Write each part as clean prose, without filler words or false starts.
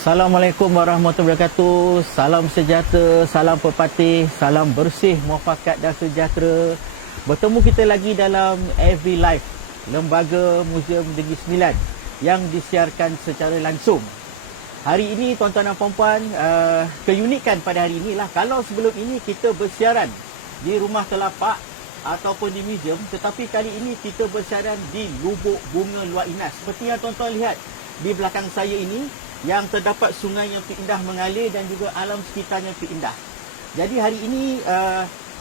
Assalamualaikum warahmatullahi wabarakatuh. Salam sejahtera, salam pepatih, salam bersih, muafakat dan sejahtera. Bertemu kita lagi dalam Every Life, Lembaga Muzium Negeri Sembilan yang disiarkan secara langsung. Hari ini tuan-tuan dan puan-puan, keunikan pada hari ini lah, kalau sebelum ini kita bersiaran di Rumah Telapak ataupun di muzium, tetapi kali ini kita bersiaran di Lubuk Bunga Luar Inas. Seperti yang tuan-tuan lihat di belakang saya ini, yang terdapat sungai yang indah mengalir dan juga alam sekitarnya indah. Jadi hari ini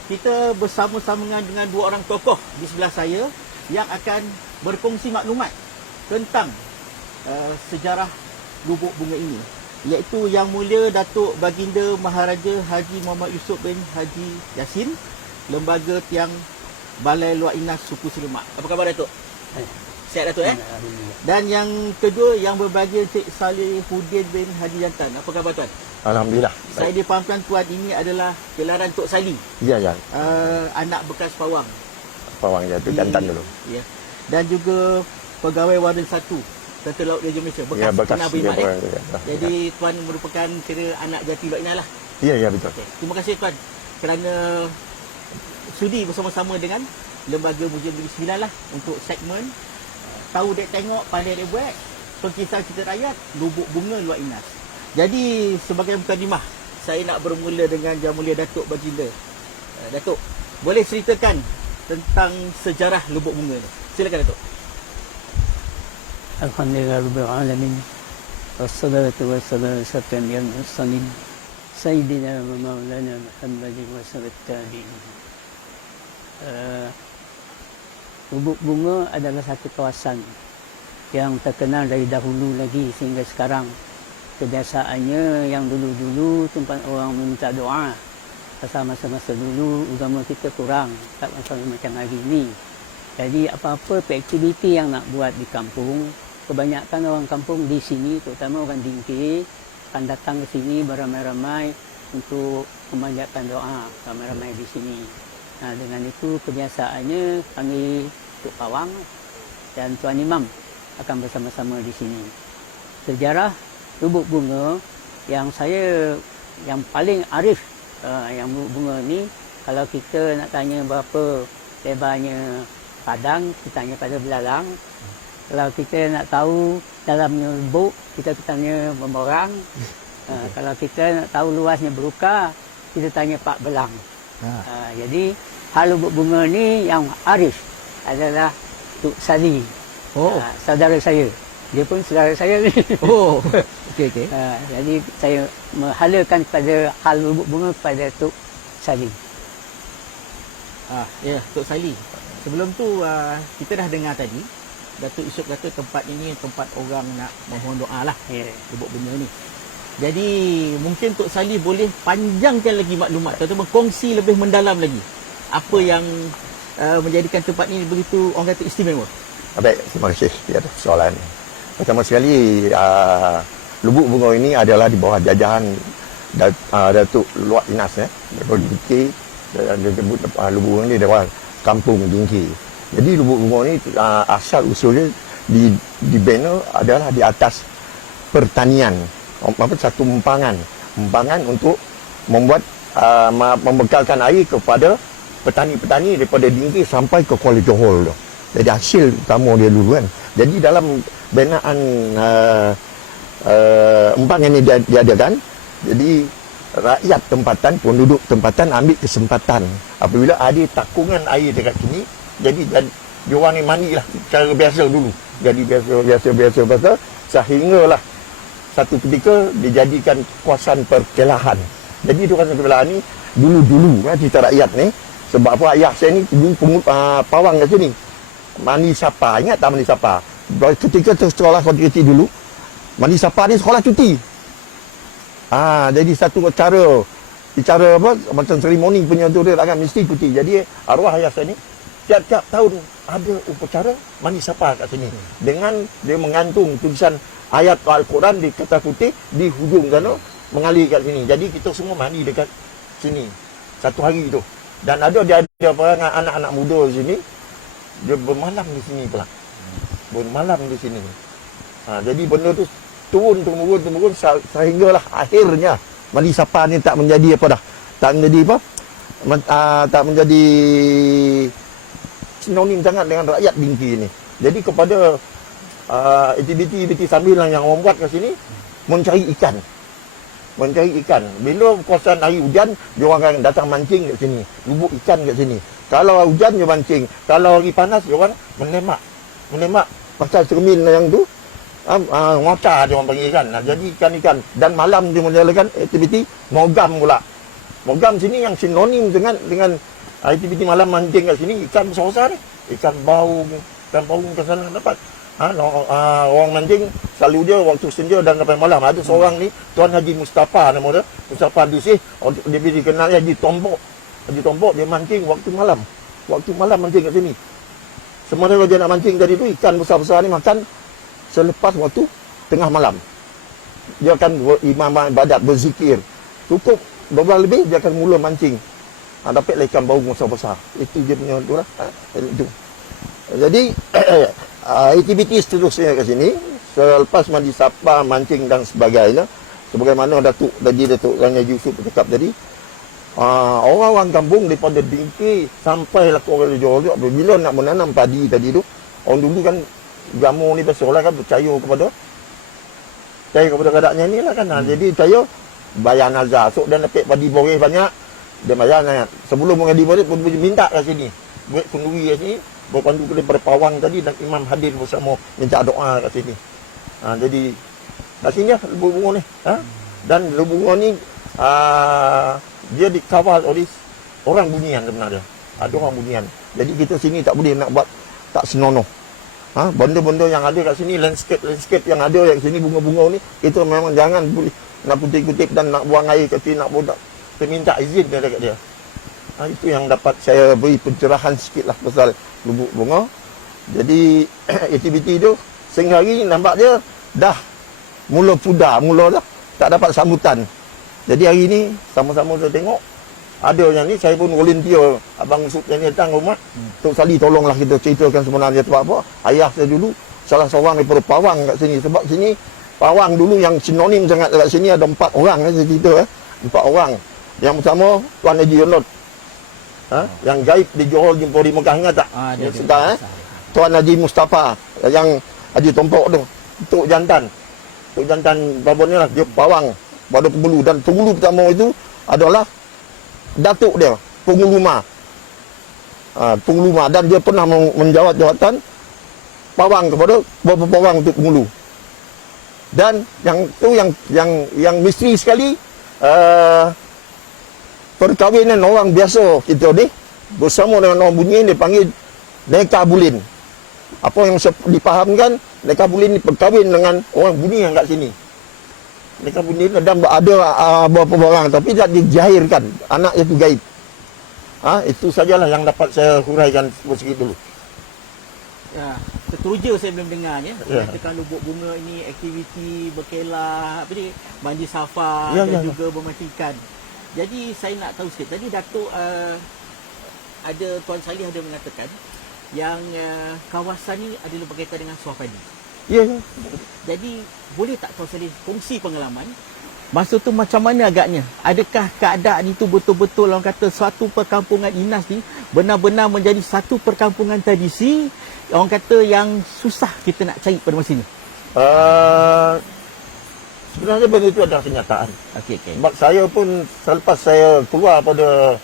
kita bersama-sama dengan dua orang tokoh di sebelah saya yang akan berkongsi maklumat tentang sejarah Lubuk Bunga ini, iaitu Yang Mulia Datuk Baginda Maharaja Haji Muhammad Yusof bin Haji Yassin, Lembaga Tiang Balai Luar Inas Suku Selemak. Apa khabar Datuk? Sihat Datuk Dan yang kedua yang berbahagia Encik Salihuddin bin Haji Jantan. Apa khabar tuan? Alhamdulillah. Saya difahamkan tuan ini adalah gelaran Tok Sali. Ya, ya. Anak bekas pawang. Pawang ya, tu Jantan dulu. Ya. Dan juga pegawai Warden 1 Tentera Laut Raja Malaysia. Bekas pernah berkhidmat. Jadi tuan merupakan kira anak jati Luar Inas lah. Ya, ya betul. Okay. Terima kasih tuan kerana sudi bersama-sama dengan Lembaga Muzium Negeri Sembilan lah untuk segmen Tahu Dek Tengok, Pandai Dek Buat, Perkisah Cerita Rakyat, Lubuk Bunga Luar Inas. Jadi sebagai mukadimah, saya nak bermula dengan Yang Mulia Datuk Baginda. Datuk, boleh ceritakan tentang sejarah Lubuk Bunga ni? Silakan Datuk. Alhamdulillah Rabbil Alamin. Wassalatu wassalamu ala asyrafil mursalin Sayyidina wa maulana Muhammadin wa sallallahu tabi'in. Lubuk Bunga adalah satu kawasan yang terkenal dari dahulu lagi sehingga sekarang. Kebiasaannya yang dulu-dulu tempat orang meminta doa. Pasal masa-masa dulu agama kita kurang, tak macam hari ini. Jadi apa-apa aktiviti yang nak buat di kampung, kebanyakan orang kampung di sini, terutama orang Dingki, akan datang ke sini beramai-ramai untuk memanjatkan doa, ramai-ramai di sini. Nah, dengan itu kebiasaannya kami Tuk Pawang dan Tuan Imam akan bersama-sama di sini. Sejarah Lubuk Bunga yang paling arif yang Lubuk Bunga ni, kalau kita nak tanya berapa lebarnya padang, kita tanya pada belalang. Kalau kita nak tahu dalamnya lubuk, kita tanya memborang. Kalau kita nak tahu luasnya beruka, kita tanya Pak Belang. Jadi hal Lubuk Bunga ni yang arif adalah Tuk Sali. Saudara saya. Dia pun saudara saya ni. Okey. Jadi saya menghalakan pada hal Lubuk Bunga kepada Tuk Sali. Ya, Tok Sali. Sebelum tu kita dah dengar tadi Datuk Yusof kata tempat ini tempat orang nak mohon doa lah. Lubuk Bunga ni. Jadi mungkin Tok Sali boleh panjangkan lagi maklumat atau berkongsi lebih mendalam lagi apa yang menjadikan tempat ini begitu orang kata istimewa. Baik, terima kasih atas soalan. Pertama sekali, Lubuk Bunga ini adalah di bawah jajahan Datuk Luar Inas, Datuk Dingki, dan disebut Lubuk Bunga ini adalah kampung Dingki. Jadi Lubuk Bunga ini asal usulnya dibina adalah di atas pertanian, satu empangan untuk membuat membekalkan air kepada petani-petani daripada Dingki sampai ke Kuala Johor tu. Jadi hasil utama dia dulu kan. Jadi dalam binaan empangan ini diadakan, jadi rakyat tempatan, penduduk tempatan ambil kesempatan apabila ada takungan air dekat sini, jadi diorang ni mandilah cara biasa dulu. Jadi biasa sehinggalah satu ketika dijadikan kawasan perkelahan. Jadi kawasan perkelahan ni dulu cerita rakyat ni. Sebab apa ayah saya ni dulu pawang kat sini. Mandi Sapa, ingat tak Mandi Sapa? Ketika sekolah kualiti dulu, Mandi Sapa ni sekolah cuti. Jadi satu cara apa macam seremoni punya tu dia akan mesti cuti. Jadi arwah ayah saya ni tiap-tiap tahun ada upacara Mandi Sapa kat sini. Dengan dia mengantung tulisan ayat Al-Quran di kertas putih di hujung sana mengalir kat sini. Jadi kita semua mandi dekat sini satu hari tu. Dan ada anak-anak muda di sini, dia bermalam di sini pula. Bermalam di sini. Jadi benda tu turun sehinggalah akhirnya Mandi Sapa ni tak menjadi apa dah. Tak menjadi apa? Tak menjadi sinonim sangat dengan rakyat Bingki ni. Jadi kepada aktiviti sambilan yang orang buat kat sini mencari ikan. Bila kawasan air hujan, dia orang akan datang mancing kat sini, lubuk ikan kat sini. Kalau hujan dia mancing, kalau hari panas dia orang menembak pasal cermin yang tu ngota dia orang panggil kan. Jadi ikan-ikan dan malam dia menjalankan aktiviti mogam pula. Mogam sini yang sinonim dengan aktiviti malam mancing kat sini, ikan besar-besar ni. Ikan baung ke sana dapat. Orang mancing selalu dia waktu senja dan sampai malam. Ada seorang ni, Tuan Haji Mustafa nama dia. Mustafa Dusih, dia dikenal Haji Tombok. Haji Tombok dia mancing waktu malam. Waktu malam mancing kat sini. Sementara dia nak mancing tadi tu, ikan besar-besar ni makan selepas waktu tengah malam. Dia akan imam ibadat, berzikir. Cukup 12 lebih, dia akan mula mancing. Dapat ikan baung besar-besar. Itu dia punya tu lah. Itu. Jadi, aktiviti seterusnya kat sini, selepas Mandi Sapa, mancing dan sebagainya, sebagaimana Datuk Rania Yusuf bercakap tadi, orang-orang kampung daripada Bingki sampai lah ke Kuala Johor, bila nak menanam padi tadi tu, orang dulu kan Jamur ni biasalah kan percaya kepada keadaan ni lah kan. Jadi percaya bayar nazar. So dan dapat padi boreh banyak, dia bayar sangat. Sebelum mengadil boreh pun minta kat sini. Buat kenduri kat sini, berpandu daripada pawang tadi dan imam hadir bersama minta doa kat sini. Jadi kat sini lah lubuk bunga ni. Dan lubuk bunga ni dia dikawal oleh orang bunian sebenarnya. Ada orang bunian. Jadi kita sini tak boleh nak buat tak senonoh. Benda-benda yang ada kat sini, landscape yang ada kat sini, bunga-bunga ni, kita memang jangan boleh nak kutip-kutip dan nak buang air kat sini, nak buat, kita minta izin dekat dia. Itu yang dapat saya beri pencerahan sikit lah pasal lubuk bunga. Jadi aktiviti tu sehingga hari nampak dia dah mula pudar, mula dah tak dapat sambutan. Jadi hari ni sama-sama kita tengok ada yang ni, saya pun volunteer. Abang Yusuf yang ni datang rumah, Tok Sali tolonglah kita ceritakan sebenarnya sebab apa. Ayah saya dulu salah seorang daripada pawang kat sini. Sebab sini pawang dulu yang sinonim sangat kat sini ada 4 orang saya cerita 4 orang. Yang pertama Tuan Haji Yonot, yang gaib di Johor jumpa di Mekah, ingat tak? Yang sedar, Tuan Haji Mustafa, yang Haji Tompok tu, Tok Jantan babon ni lah, dia pawang pada penghulu. Dan penghulu pertama itu adalah datuk dia, Penghuluma. Penghuluma, dan dia pernah menjawat jawatan pawang kepada beberapa pawang untuk penghulu. Dan yang tu yang misteri sekali, perkahwinan orang biasa kita ni bersama dengan orang bunyi dia panggil neka bulin. Apa yang dipahamkan, neka bulin ni perkahwin dengan orang bunyi yang kat sini. Mereka bunyi dan ada beberapa orang, tapi tak dijahirkan. Anak itu gaib. Itu sajalah yang dapat saya huraikan sedikit dulu. Ya, seteruja saya belum dengar ya. Katakan lubuk bunga ini aktiviti berkelah, Mandi Sapa dan juga bermancing ikan. Jadi saya nak tahu sikit. Tadi Datuk ada Tuan Salih ada mengatakan yang kawasan ni adalah berkaitan dengan suah padi. Ya. Jadi boleh tak Tuan Salih kongsi pengalaman? Masa tu macam mana agaknya? Adakah keadaan itu betul-betul orang kata suatu perkampungan Inas ni benar-benar menjadi satu perkampungan tradisi, orang kata yang susah kita nak cari pada masa ni? Sebenarnya benda itu adalah kenyataan. Okey. Sebab saya pun selepas saya keluar pada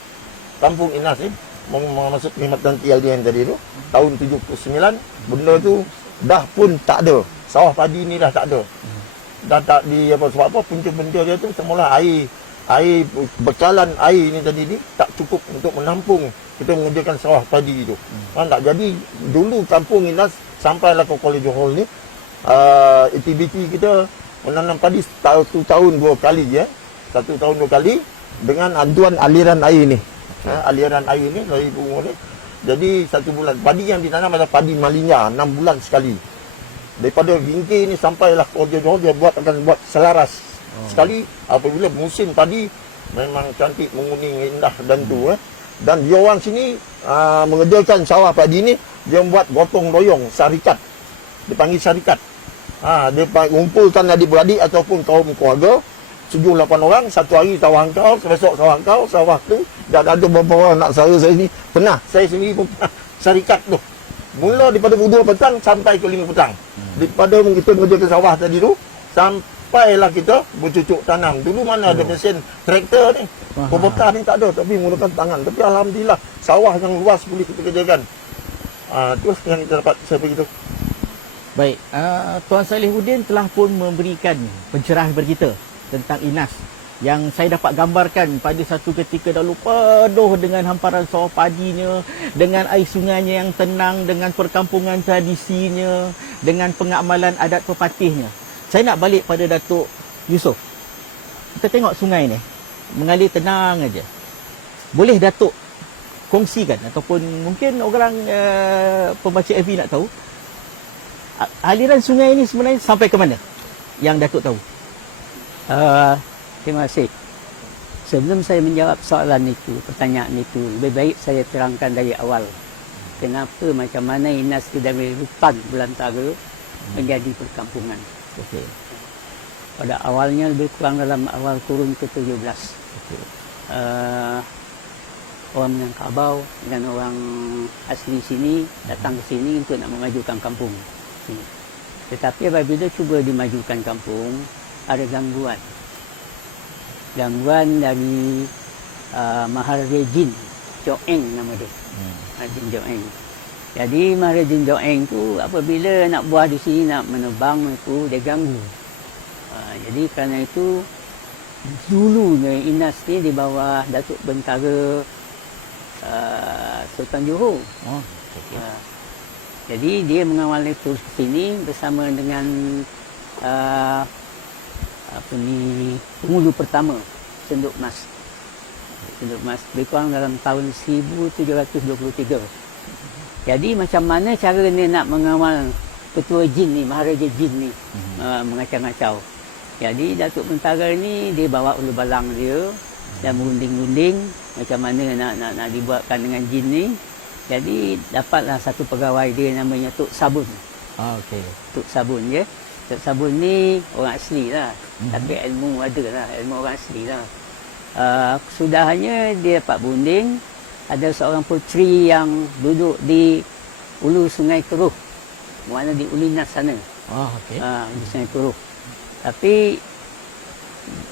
kampung Inas ni, masuk perkhidmatan TLDN tadi tu, tahun 79, benda tu dah pun tak ada. Sawah padi ni dah tak ada. Dah tak di apa, sebab apa, punca benda dia tu semula air bekalan air ni tadi ni tak cukup untuk menampung kita mengerjakan sawah padi tu. Tak jadi dulu kampung Inas sampailah ke Kuala Johor ni, aktiviti kita menanam padi satu tahun 2 kali ya. Satu tahun 2 kali dengan aduan aliran air ni. Aliran air ni dari bunga ni. Jadi 1 bulan padi yang ditanam adalah padi Malinya, 6 bulan sekali. Daripada Bingki ni sampailah Kuala Johor, dia akan buat selaras sekali apabila musim padi memang cantik, menguning, indah dan tu Dan dia orang sini mengerjakan sawah padi ni, dia buat gotong royong, syarikat. Dipanggil syarikat. Dia kumpulkan adik-beradik ataupun kaum keluarga, 7-8 orang, satu hari sawah kau, besok sawah kau, sawah tu. Dan ada beberapa orang nak saya ni. Pernah, saya sendiri pun pernah syarikat tu. Mula daripada pukul 2 petang sampai ke 5 petang. Daripada kita mengerjakan sawah tadi tu, sampailah kita bercucuk tanam. Dulu mana ada mesin traktor ni. Pembekal ni tak ada, tapi menggunakan tangan. Tapi Alhamdulillah, sawah yang luas boleh kita kerjakan. Terus yang kita dapat saya beritahu. Baik, Tuan Salihuddin telah pun memberikan pencerahan kepada kita tentang Inas yang saya dapat gambarkan pada satu ketika dahulu penuh dengan hamparan sawah padinya, dengan air sungainya yang tenang, dengan perkampungan tradisinya, dengan pengamalan adat pepatihnya. Saya nak balik pada Datuk Yusof. Kita tengok sungai ni mengalir tenang aja. Boleh Datuk kongsikan ataupun mungkin orang pembaca FB nak tahu aliran sungai ini sebenarnya sampai ke mana yang Datuk tahu? Terima kasih. Sebelum saya menjawab soalan itu, pertanyaan itu, lebih baik saya terangkan dari awal. Kenapa, macam mana Inas itu dari hutan belantara menjadi perkampungan. Okey. Pada awalnya lebih kurang dalam awal kurun ke-17. Okey. Orang Minangkabau dan orang asli sini datang ke sini untuk nak memajukan kampung. Tetapi apabila cuba dimajukan kampung, ada gangguan. Gangguan dari Maharaja Jin Joeng nama dia. Jin Joeng. Jadi Maharaja Jin Joeng tu apabila nak buah di sini, nak menebang itu, dia ganggu. Jadi kerana itu dulunya Inas ni di bawah Datuk Bentara Sultan Johor. Jadi dia mengawal itu ke sini bersama dengan penghulu pertama Senduk Mas. Senduk Mas lebih kurang dalam tahun 1723. Jadi macam mana cara dia nak mengawal ketua Jin ni, Maharaja Jin ni mengacau-ngacau. Jadi Datuk Bentara ni dia bawa ulu balang dia dan berunding-unding macam mana nak dibuatkan dengan Jin ni. Jadi dapatlah satu pegawai dia namanya Tok Sabun. Okey. Tok Sabun ya. Tok Sabun ni orang asli lah. Tapi ilmu ada lah, ilmu orang asli lah. Kesudahannya dia dapat berunding. Ada seorang puteri yang duduk di ulu Sungai Keruh. Mana di Ulinas sana. Okey. Di Sungai Keruh. Tapi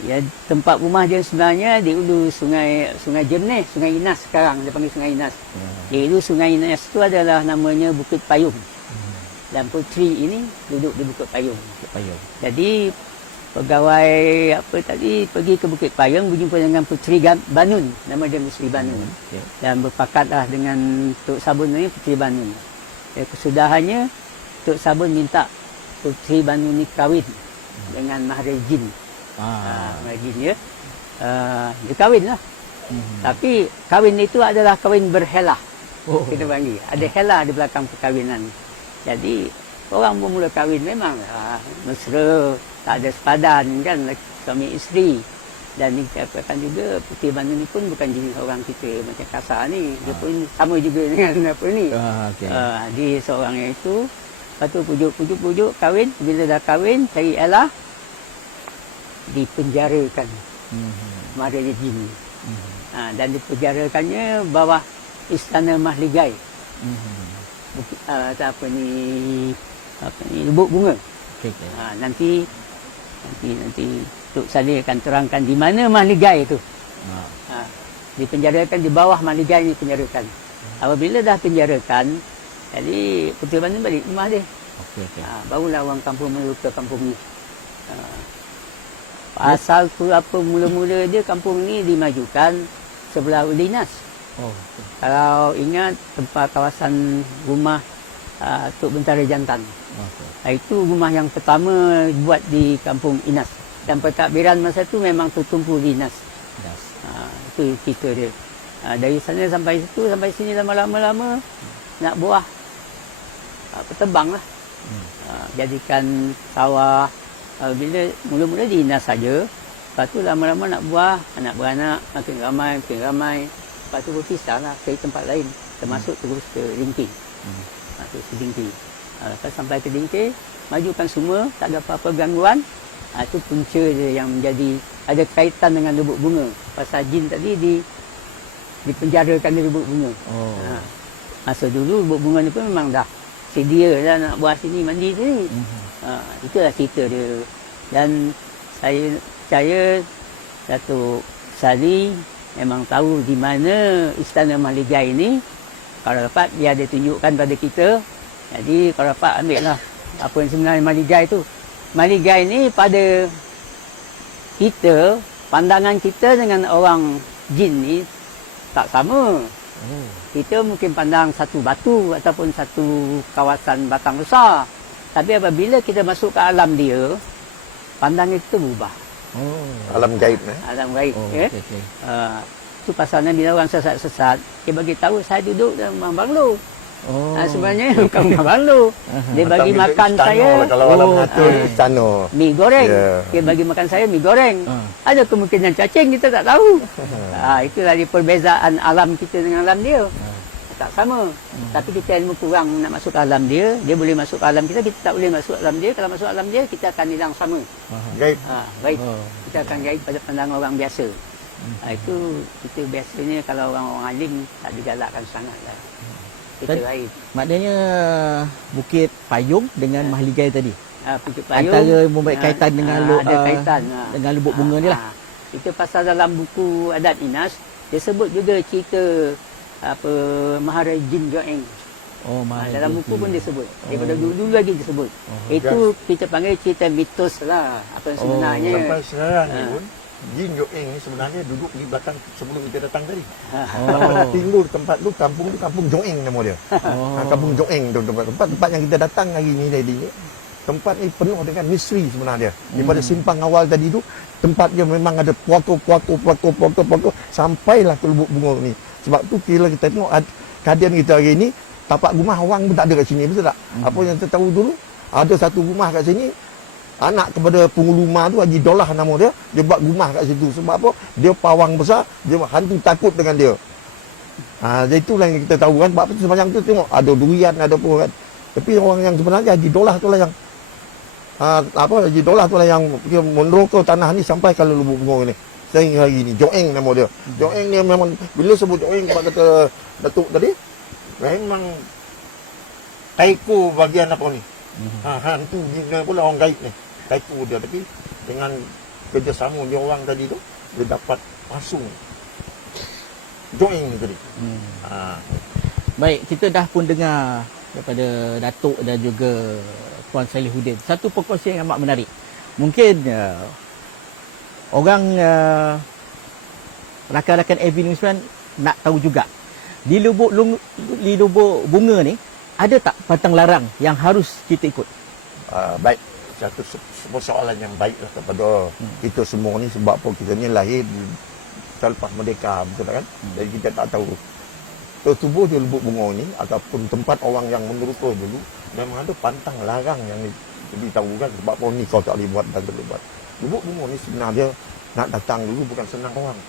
ya, tempat rumah dia sebenarnya di ulu Sungai Jernih, Sungai Inas sekarang dia panggil Sungai Inas. Di ulu Sungai Inas tu adalah namanya Bukit Payung. Dan puteri ini duduk di Bukit Payung. Jadi pegawai apa tadi pergi ke Bukit Payung berjumpa dengan Puteri Banun, nama dia Puteri Banun. Dan berpakatlah dengan Tok Sabun ni Puteri Banun. Kesudahannya Tok Sabun minta Puteri Banun ni kahwin dengan Maharaja Jin. Maharaja Jin ya. Dia kahwin lah. Tapi kahwin itu adalah kahwin berhelah. Kita panggil. Ada helah di belakang perkahwinan. Jadi orang bermula kahwin memang mesra, tak ada sepadan kan, suami isteri. Dan dikatakan juga Puteri Banun ni pun bukan jenis orang kita macam kasar ni. Dia pun sama juga dengan apa ni. Dia seorang yang itu. Lepas tu pujuk kahwin. Bila dah kahwin cari elah, dipenjarakan Maharaja Jin. Dan dipenjarakannya bawah Istana Mahligai. Lubuk Bunga. Nanti Tok Saleh akan terangkan di mana Mahligai itu. Dipenjarakan di bawah Mahligai ni penjarakan. Apabila dah penjarakan, jadi Puteri Banun balik rumah dia. Barulah orang kampung menuju ke kampung ni. Asal tu apa mula-mula dia kampung ni dimajukan sebelah Ulinas. Kalau ingat tempat kawasan rumah Tok Bentara Jantan. Itu rumah yang pertama buat di kampung Inas. Dan pentadbiran masa tu memang tertumpu di Inas. Itu cerita dia. Dari sana sampai situ, sampai sini lama-lama nak buah petebang lah. Jadikan sawah. Bila mula-mula di Inas saja, lepas tu lama-lama nak buah, anak beranak makin ramai. Lepas tu berpisah lah ke tempat lain, termasuk terus ke Ringking. Terus ke Ringking. Lepas sampai ke dingkir, majukan semua, tak ada apa-apa gangguan. Itu punca dia yang menjadi ada kaitan dengan lubuk bunga. Pasal jin tadi dipenjarakan di lubuk bunga. Oh. Masa dulu lubuk bunga ni pun memang dah sedia dah nak buat sini mandi sini. Itulah cerita dia. Dan saya percaya Datuk Sali memang tahu di mana Istana Mahligai ini. Kalau dapat dia ada tunjukkan pada kita. Jadi kalau dapat ambil lah apa yang sebenarnya Mahligai tu. Mahligai ni pada kita, pandangan kita dengan orang jin ni tak sama. Kita mungkin pandang satu batu ataupun satu kawasan batang besar. Tapi apabila kita masuk ke alam dia, pandangan kita berubah. Alam gaib Alam gaib. Okay. Itu pasalnya bila orang sesat-sesat, dia bagi tahu saya duduk dalam banglo. Sebenarnya bukan banglo. Dia bagi makan saya lah, kalau alam ngatur istana. mi goreng. Yeah. Dia bagi makan saya mi goreng. Ada kemungkinan cacing, kita tak tahu. Itulah dia perbezaan alam kita dengan alam dia. Tak sama. Tapi kita ilmu kurang nak masuk ke alam dia. Dia boleh masuk ke alam kita tak boleh masuk alam dia. Kalau masuk alam dia, kita akan hilang sama. Gaib. Baik. Kita akan gaib pada pandangan orang biasa. Itu kita biasanya kalau orang-orang alim tak digalakkan sangat lah. Kita gaib. Maknanya Bukit Payung dengan Mahligai tadi. Bukit Payung Antara membuat kaitan dengan ada kaitan dengan lubuk bunga ni lah. Itu pasal dalam buku adat Inas dia sebut juga cerita Maharaja Jin Joeng. Dalam buku pun dia sebut. Daripada dulu lagi dia sebut. Itu kita panggil cerita mitos lah. Apa yang sebenarnya. Sampai sekarang ni pun Jin Joeng ni sebenarnya duduk di belakang sebelum kita datang tadi. Pada timur tempat tu kampung Joeng nama dia. Kampung Joeng tu tempat yang kita datang hari ni tadi ni. Tempat ni penuh dengan misteri sebenarnya. Daripada simpang awal tadi tu tempat dia memang ada puaka sampailah ke lubuk bunga ni. Sebab tu bila kita tengok keadaan kita hari ni, tapak rumah orang pun tak ada kat sini, betul tak? Apa yang kita tahu dulu, ada satu rumah kat sini, anak kepada penghulu rumah tu, Haji Dolah nama dia buat rumah kat situ. Sebab apa? Dia pawang besar, dia hantu takut dengan dia. Jadi itulah yang kita tahu kan. Sebab apa sepanjang tu tengok, ada durian, ada apa kan. Tapi orang yang sebenarnya Haji Dolah tu lah yang Haji Dolah tu lah yang meneroka tanah ni sampai kalau lubuk bunga ni. Sehingga hari ni, Joeng nama dia. Joeng ni memang, bila sebut Joeng, sebab kata Datuk tadi, memang kaiko bagian apa ni. Hantu dia pula orang gaib ni. Kaiko dia. Tapi dengan kerjasama dia orang tadi tu, dia dapat pasung Joeng ni tadi. Baik, kita dah pun dengar daripada Datuk dan juga Puan Salihuddin. Satu perkongsian yang amat menarik. Mungkin orang rakan-rakan AV News nak tahu juga di lubuk bunga ni ada tak pantang larang yang harus kita ikut? Baik, satu persoalan yang baiklah kepada kita semua ni. Sebab apa kita ni lahir selepas merdeka, betul tak kan? Jadi kita tak tahu tertubuh di lubuk bunga ni ataupun tempat orang yang meneroka dulu memang ada pantang larang yang ditahu kan. Sebab apa ni kau tak boleh buat dan tak boleh buat. Lubuk bunga ni sebenarnya nak datang dulu bukan senang orang.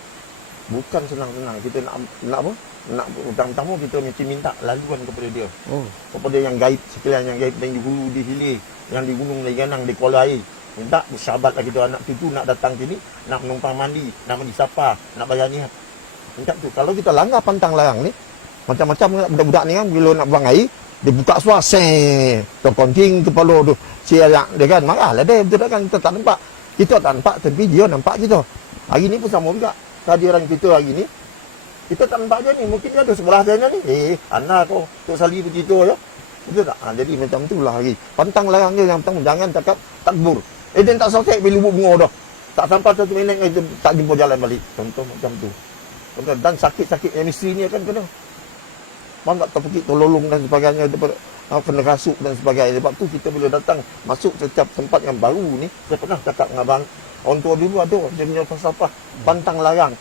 Bukan senang-senang. Kita nak apa? Nak pertama kita mesti minta laluan kepada dia. Kepada yang gaib, sekalian yang gaib, yang di hulu, di hilir, yang di gunung, di ganang, di kuala air. Minta bersahabatlah kita anak cucu nak datang sini, nak menumpang mandi, nak mandi sapa, nak bayar niat. Minta tu. Kalau kita langgar pantang larang ni, macam-macam budak-budak ni kan bila nak buang air, dia buka suara terkoncing kepala tu. Siap dia kan marahlah dia, betul tak kan? Kita tak nampak. Kita tak nampak, tapi dia nampak kita. Hari ni pun sama juga. Kehadiran kita hari ni, kita tak nampak dia ni. Mungkin dia ada sebelah sana ni. Anak kau, Tok Sali begitu ya. Betul tak? Jadi macam itulah hari. Pantang larang dia yang pertama. Jangan cakap takbur. Dia tak selesai bila lubuk bunga dah. Tak sampai 1 minit, tak jumpa jalan balik. Contoh macam tu. Dan sakit-sakit yang misteri ni akan kena. Faham tak? Terpekik, terlolong dan sebagainya. Kena rasuk dan sebagainya. Sebab tu kita bila datang masuk setiap tempat yang baru ni, saya pernah cakap dengan abang, orang tua dulu ada dia punya falsafah pantang larang.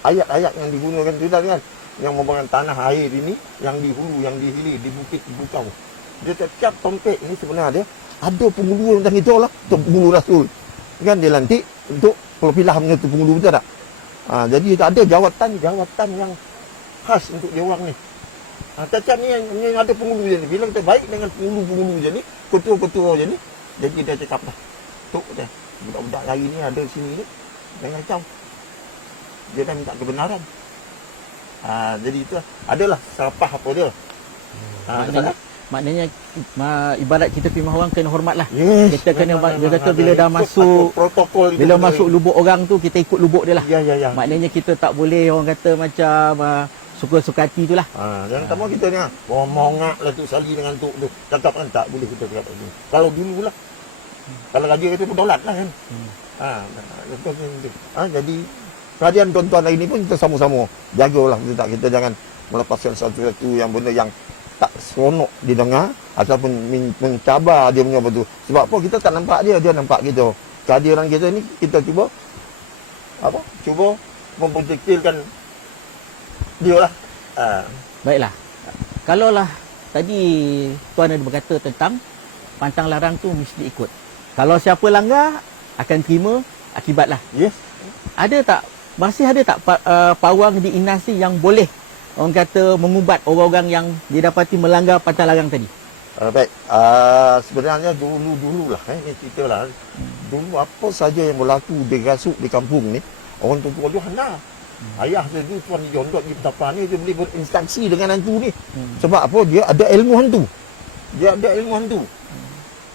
Ayat-ayat yang digunakan tu kan, yang membangun tanah air ini, yang di hulu, yang di hilir, di bukit, di bukau. Dia setiap tompek ini sebenarnya ada penghulu tentang itu lah, untuk penghulu rasul. Kan dia lantik untuk pelah punya tu penghulu, betul tak? Jadi ada jawatan yang khas untuk dia orang ni. Cacat ni yang ada penghulu je ni. Bila kita baik dengan penghulu-penghulu je ni, ketua-ketua je ni, jadi dia cakap dah. Tok dia, budak-budak hari ni ada sini ni, jangan kacau. Dia dah minta kebenaran. Jadi itu adalah serapah apa dia. Maknanya ibarat kita pergi mahawang kena hormat lah. Yes, Kita kena dia kata ada bila dah ikut masuk protokol itu bila benda masuk ni. lubuk orang tu kita ikut lubuk dia lah. Ya. Maknanya kita tak boleh orang kata macam suka-suka hati tu lah. Yang pertama kita ni mongak lah tu Sali dengan Tok tu. Cakap kan tak boleh kita cakap begini. Kalau dulu lah. Kalau raja kata berdolat lah kan. Jadi kerajaan tuan-tuan hari ni pun kita sama-sama jagalah kita jangan melepaskan satu-satu yang benda yang tak seronok didengar ataupun mencabar dia punya betul. Sebab apa kita tak nampak dia nampak kita. Kehadiran kita ni kita cuba memperkecilkan dia lah. Baiklah. Kalaulah tadi tuan ada berkata tentang pantang larang tu mesti ikut. Kalau siapa langgar akan terima akibat lah. Yes. Masih ada tak pawang di Inas ni yang boleh orang kata mengubat orang-orang yang didapati melanggar pantang larang tadi? Baik. Sebenarnya dulu lah ni cerita lah. Dulu apa saja yang berlaku dirasuk di kampung ni, orang tua dia hendak. Ayah saya dulu tuan Jondok di Petapa ni dia boleh berinstansi dengan hantu ni. Sebab apa? Dia ada ilmu hantu.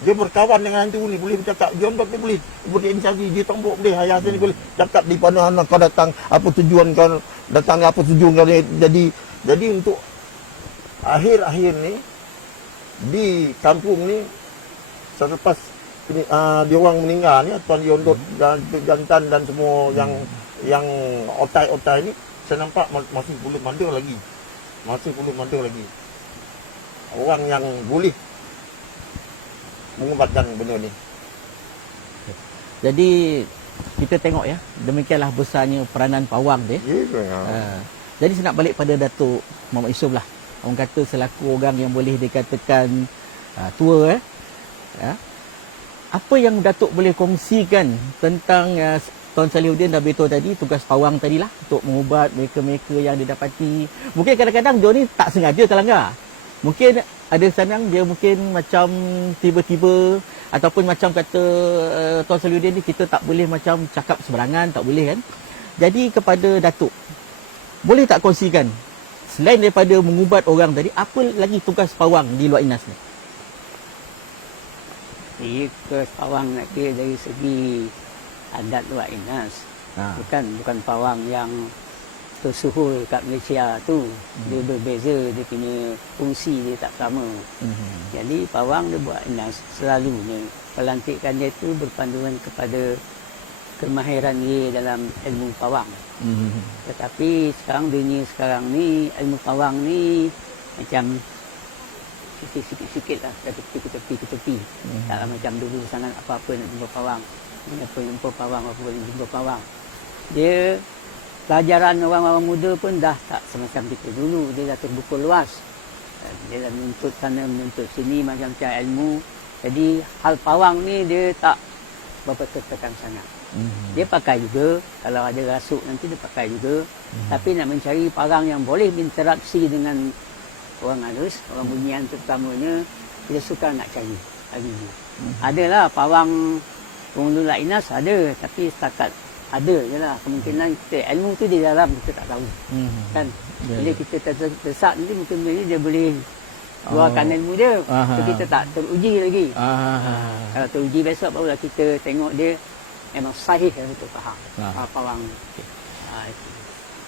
Dia berkawan dengan hantu ni, boleh bercakap. Jondok dia boleh berinstansi, dia tombok boleh. Ayah saya ni boleh cakap di mana anak kau datang, apa tujuan kau datang, apa tujuan kau ni. Jadi untuk akhir-akhir ni di kampung ni selepas dia orang meninggal ni, tuan Jondok dan jantan dan semua yang otai-otai ni, saya nampak masih boleh manda lagi. Orang yang boleh mengubatkan benda ni. Jadi kita tengok ya, demikianlah besarnya peranan pawang dia. Jadi saya nak balik pada Datuk Muhammad Yusof lah. Orang kata selaku orang yang boleh dikatakan tua apa yang Datuk boleh kongsikan tentang Tuan Salihuddin dah beritahu tadi tugas pawang tadilah untuk mengubat mereka-mereka yang didapati. Mungkin kadang-kadang dia ni tak sengaja terlanggar. Mungkin ada sanang dia mungkin macam tiba-tiba ataupun macam kata Tuan Salihuddin ni kita tak boleh macam cakap seberangan, tak boleh kan. Jadi kepada Datuk, boleh tak kongsikan selain daripada mengubat orang tadi, apa lagi tugas pawang di luar Inas ni? Tugas pawang nak kira dari segi adat luar Inas. Bukan pawang yang tersuhul kat Malaysia tu. Dia berbeza, dia punya fungsi dia tak sama. Jadi pawang dia buat Inas selalunya pelantikan dia tu berpanduan kepada kemahiran dia dalam ilmu pawang. Tetapi dunia sekarang ni ilmu pawang ni macam sikit-sikit lah, ke tepi. Tak macam dulu sangat apa-apa nak jumpa pawang. Apa boleh jumpa pawang. Dia pelajaran orang-orang muda pun dah tak semacam kita dulu. Dia dah terbuka luas. Dia dah menuntut sana, menuntut sini macam-macam ilmu. Jadi hal pawang ni dia tak berapa tertekan sangat. Dia pakai juga, kalau ada rasuk nanti dia pakai juga. Tapi nak mencari parang yang boleh berinteraksi dengan orang halus, orang bunyian terutamanya, dia suka nak cari hari ni. Adalah pawang penghulu Luar Inas ada, tapi setakat ada je lah. Kemungkinan kita, ilmu tu di dalam kita tak tahu. Kan? Bila kita terdesak nanti mungkin dia boleh keluarkan ilmu dia. So kita tak teruji lagi. Kalau teruji besok barulah kita tengok dia memang sahih untuk faham pawang.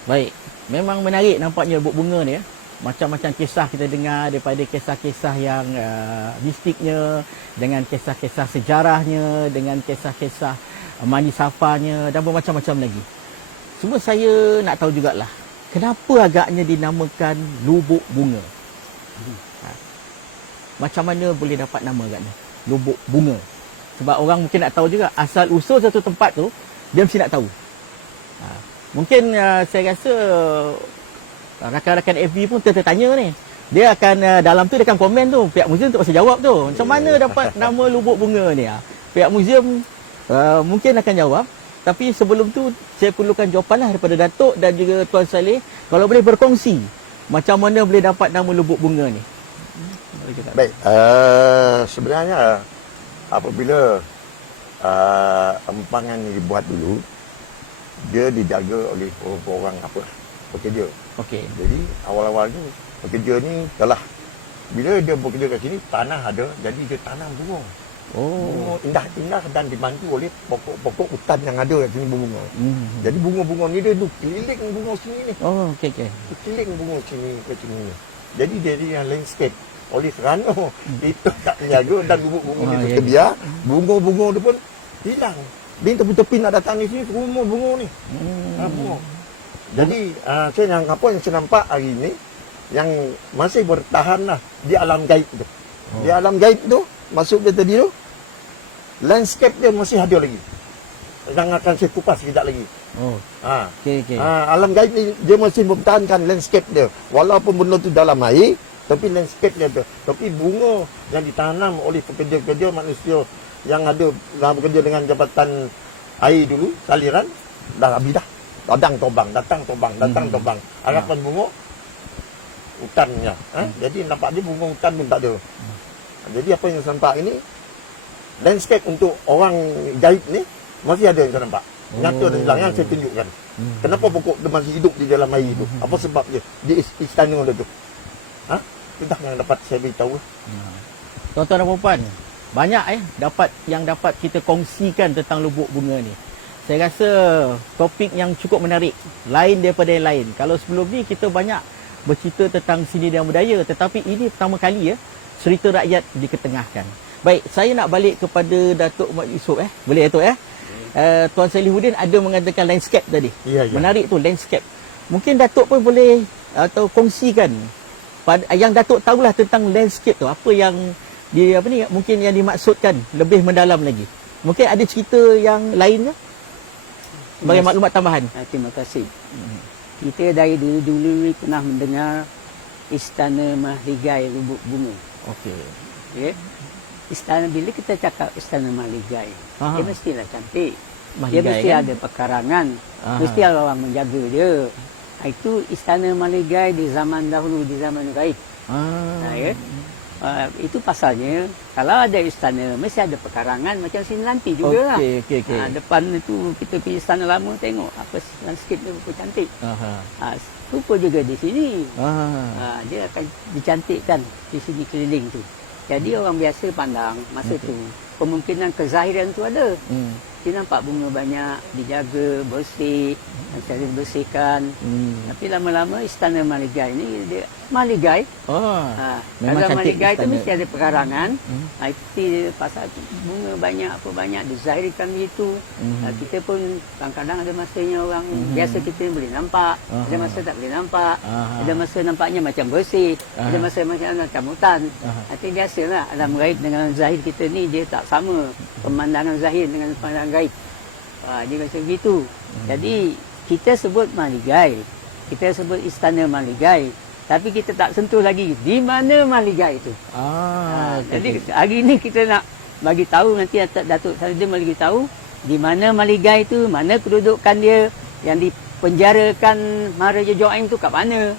Baik, memang menarik nampaknya Buk Bunga ni ya. Macam-macam kisah kita dengar, daripada kisah-kisah yang mistiknya, dengan kisah-kisah sejarahnya, dengan kisah-kisah mandi safanya dan bermacam-macam lagi. Cuma saya nak tahu jugalah, kenapa agaknya dinamakan Lubuk Bunga? Macam mana boleh dapat nama agaknya Lubuk Bunga? Sebab orang mungkin nak tahu juga asal usul satu tempat tu, dia mesti nak tahu. Mungkin saya rasa rakan-rakan FB pun tertanya ni. Dia akan dalam tu dia akan komen tu, pihak muzium tu pasti jawab tu. Macam mana dapat nama Lubuk Bunga ni? Pihak muzium mungkin akan jawab. Tapi sebelum tu saya perlukan jawapanlah daripada Datuk dan juga Tuan Saleh, kalau boleh berkongsi Macam mana boleh dapat nama lubuk bunga ni? Baik, sebenarnya apabila empangan ni dibuat dulu, dia dijaga oleh orang pekerja. Okey. Jadi awal-awalnya pekerja ni telah, bila dia bekerja kat sini, tanah ada, jadi dia tanam bunga. Bunga indah-indah dan dibantu oleh pokok-pokok hutan yang ada kat sini berbunga. Jadi bunga-bunga ni dia duk keliling bunga sini ni. Oh, okey. Keliling bunga sini ke sini ni. Jadi jadi yang landscape. Oleh kerana kita tak menjaga dan bunga-bunga ni tersedia, bunga-bunga dia pun hilang. Di tepi-tepi nak datang di sini semua bunga ni. Bunga. Jadi saya yang apa yang saya nampak hari ni yang masih bertahan lah di alam gaib tu. Di alam gaib tu, masuk dia tadi tu, landscape dia masih ada lagi. Yang akan saya kupas sekejap lagi. Okey. Alam gaib ni dia masih mempertahankan landscape dia. Walaupun benda tu dalam air, tapi landscape dia tu. Tapi bunga yang ditanam oleh pekerja-pekerja manusia yang ada bekerja dengan jabatan air dulu, saliran, dah habis dah. Datang tobang. Harapan bunga hutannya. Jadi nampak dia bunga hutan pun tak ada. Jadi apa yang saya nampak ini, landscape untuk orang gaib ni masih ada yang saya nampak. Nyata dan jelas yang saya tunjukkan. Kenapa pokok dia masih hidup di dalam air tu? Apa sebab dia? Dia istana dia tu. Sudah yang dapat saya beritahu. Tuan-tuan dan puan, banyak yang dapat kita kongsikan tentang lubuk bunga ni. Saya rasa topik yang cukup menarik, lain daripada yang lain. Kalau sebelum ni kita banyak bercerita tentang seni dan budaya, tetapi ini pertama kali cerita rakyat diketengahkan. Baik, saya nak balik kepada Datuk Mat Yusof. Boleh Datuk Tuan Salihuddin ada mengatakan landscape tadi. Ya. Menarik tu landscape. Mungkin Datuk pun boleh atau kongsikan yang Datuk tahulah tentang landscape tu, apa yang dia mungkin yang dimaksudkan lebih mendalam lagi. Mungkin ada cerita yang lain ke? Sebagai maklumat tambahan. Terima kasih. Kita dari dulu-dulu pernah mendengar Istana Mahligai Lubuk Bunga. Okey. Okay. Istana, bila kita cakap Istana Mahligai, dia mestilah cantik. Dia mesti ada pekarangan. Mesti ada orang menjaga dia. Itu Istana Mahligai di zaman dahulu, di zaman gaib. Itu pasalnya, kalau ada istana, mesti ada pekarangan macam sini nanti juga. Okey. Depan itu kita pergi istana lama, tengok apa landscape dia berapa cantik. Rupa juga di sini. Dia akan dicantikkan di sini keliling tu. Jadi orang biasa pandang masa tu, kemungkinan kezahiran tu ada. Kita nampak bunga banyak, dijaga, bersih, cari bersihkan. Tapi lama-lama Istana Mahligai ni, dia Mahligai. Memang kalau cantik Mahligai tu istana. mesti ada pekarangan. Itu pasal bunga banyak, apa banyak, dizahirkan begitu. Kita pun kadang-kadang ada masanya orang biasa kita boleh nampak, ada masa tak boleh nampak, ada masa nampaknya macam bersih, ada masa macam hutan. Itu biasalah alam gaib dengan zahir kita ni dia tak sama. Pemandangan zahir dengan pemandangan gaib. Dia macam begitu. Jadi kita sebut Mahligai, kita sebut Istana Mahligai, tapi kita tak sentuh lagi di mana Mahligai itu. Jadi hari ini kita nak bagi tahu, nanti Datuk Salihuddin bagi tahu di mana Mahligai itu, mana kedudukan dia, yang dipenjarakan Maharaja Joaim itu kat mana.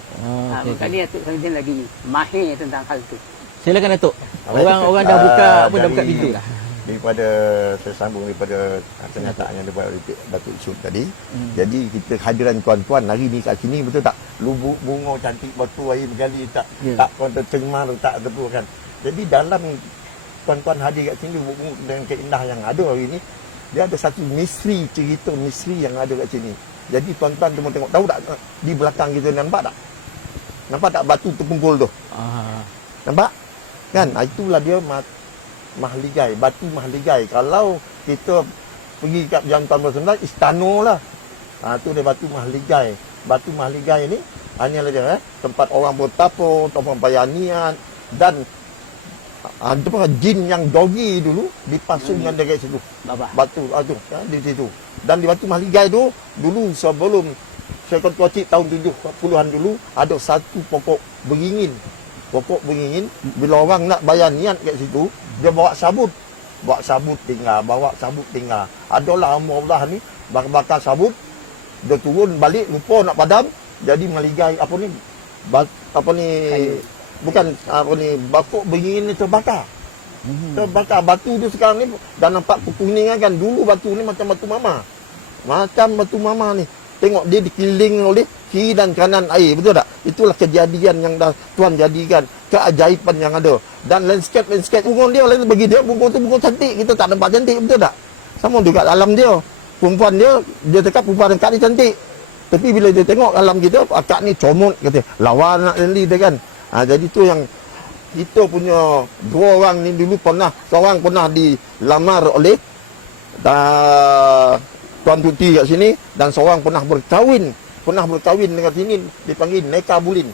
Makanya Datuk Salihuddin lagi mahir tentang hal itu. Silakan Datuk. Orang dah buka pintu dah. Daripada saya sambung daripada kenyataan yang dibuat oleh Datuk Yusof tadi. Jadi kita hadiran tuan-tuan hari ni kat sini, betul tak? Lubuk bunga cantik, batu air bergali, tak tercemar, tak tepu kan. Jadi dalam tuan-tuan hadir kat sini, lubuk bunga dengan keindah yang ada hari ni, dia ada satu misteri, cerita misteri yang ada kat sini. Jadi tuan-tuan cuma tengok, tahu tak di belakang kita nampak tak? Nampak tak batu terkumpul tu? Nampak? Kan? Itulah dia Mahligai, batu Mahligai. Kalau kita pergi kat Jantan Bersendai, istana lah. Itu dia batu Mahligai. Batu Mahligai ni hanya dia tempat orang bertapa, tempat bayanian, dan jin yang dogi dulu dipasungkan dekat situ. Batu tu di situ. Dan di batu Mahligai tu dulu sebelum saya ketua cik tahun 70-an dulu ada satu pokok beringin. Pokok beringin, bila orang nak bayanian kat situ, dia bawa sabut tinggal. Adalah Allah ni bakar sabut, dia turun balik, lupa nak padam, jadi Mahligai apa ni, bukan apa ni, bakok begini terbakar. Terbakar batu tu sekarang ni dah nampak kekuningan kan. Dulu batu ni macam batu mama. Macam batu mama ni. Tengok dia dikeliling oleh kiri dan kanan air, betul tak? Itulah kejadian yang dah Tuhan jadikan, keajaiban yang ada. Dan landscape bunga dia, lain bagi dia bunga tu bunga cantik, kita tak nampak cantik, betul tak? Sama juga alam dia. Perempuan dia cakap perempuan akak ni cantik. Tapi bila dia tengok alam kita, akak ni comot, kata lawa nak leli dia kan. Jadi tu yang kita punya dua orang ni dulu pernah, seorang pernah dilamar oleh Tuan Tuti kat sini, dan seorang pernah berkahwin dengan sini, dipanggil Neka Bulin,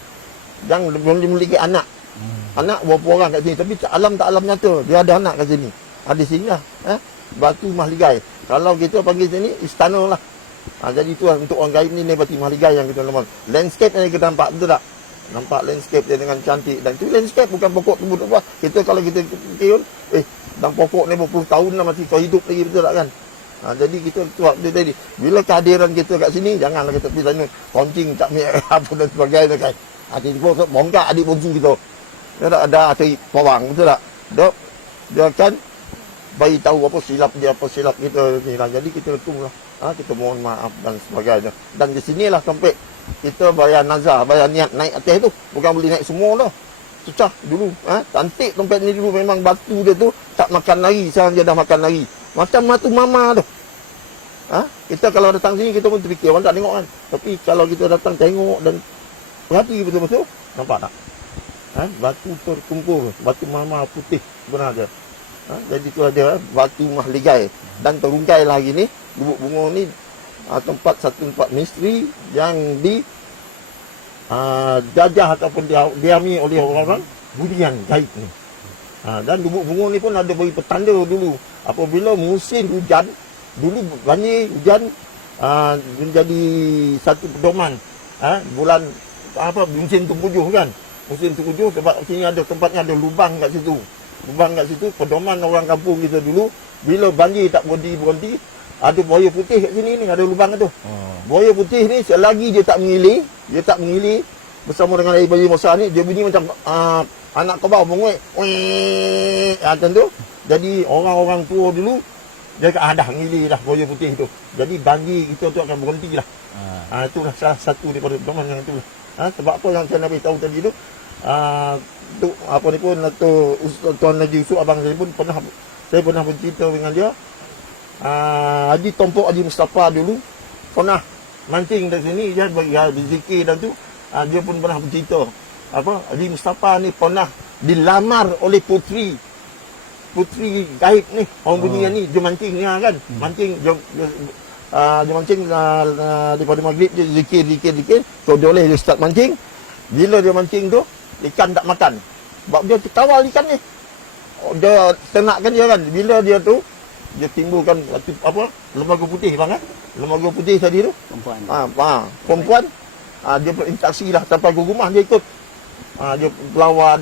yang belum memiliki anak. Anak berapa orang kat sini, tapi alam tak alam nyata, dia ada anak kat sini. Di sini lah, Batu Mahligai. Kalau kita panggil sini istana lah. Jadi itu lah, untuk orang gaib ni Batu Mahligai yang kita nampak. Landscape yang kita nampak, betul tak? Nampak landscape dia dengan cantik. Dan itu landscape bukan pokok tumbuh-tumbuh. Kita kalau kita fikir, dan pokok ni berpuluh tahun lah masih kau hidup lagi, betul tak kan? Jadi kita tuak dia tadi. Bila kehadiran kita kat sini, janganlah kita pergi sana koncing tak miak apa dan sebagainya kan. Adik pun bongkak adik bongsu kita. Dia tak ada cari pawang, betul tak? Dia akan bagi tahu apa silap kita ni lah. Jadi kita tunggulah. Kita mohon maaf dan sebagainya. Dan di sinilah sampai kita bayar nazar, bayar niat naik atas tu. Bukan boleh naik semua dah. Susah dulu. Cantik tempat ni dulu, memang batu dia tu tak makan lagi. Sekarang dia dah makan lagi. Macam batu mama tu. Kita kalau datang sini kita pun terfikir, orang tak tengok kan. Tapi kalau kita datang tengok dan perhati betul-betul, nampak tak? Batu terkumpul, batu mama putih sebenarnya. Jadi tu ada Batu Mahligai. Dan terungkai lagi ni, Lubuk Bunga ni satu tempat misteri yang jajah ataupun diami oleh orang-orang budian gaib ni. Dan Lubuk Bunga ni pun ada bagi petanda dulu. Apabila musim hujan, dulu banjir hujan, menjadi satu pedoman. Bulan musim Tengkujuh kan. Musim Tengkujuh sebab sini ada tempatnya ada lubang kat situ. Pedoman orang kampung kita dulu, bila banjir tak berhenti, ada buaya putih kat sini ni, ada lubang tu. Buaya putih ni selagi dia tak mengilir bersama dengan air banjir besar ni, dia bunyi macam anak kebau mengwek. Macam tu. Jadi orang-orang tua dulu dia kata dah ngilir dah buaya putih tu. Jadi banjir kita tu akan berhenti lah. Itulah salah satu daripada pedoman yang itulah. Sebab apa yang saya nak beritahu tadi tu, tu apa ni pun tu Tuan Haji Yusuf abang saya pun saya pernah bercerita dengan dia. Haji Tompok Haji Mustafa dulu pernah mancing dari sini, dia berzikir dan tu dia pun pernah bercerita Haji Mustafa ni pernah dilamar oleh putri gaib ni, orang bunyian ni, dia mancing ni kan. Dia mancing daripada maghrib dia zikir. So dia boleh dia start mancing. Bila dia mancing tu, ikan tak makan. Sebab dia kawal ikan ni. Dia tenakkan dia kan. Bila dia tu, dia timbulkan lembaga putih bang kan. Lembaga putih tadi tu. Perempuan. Dia berinteraksi lah sampai ke rumah dia ikut. Dia lawa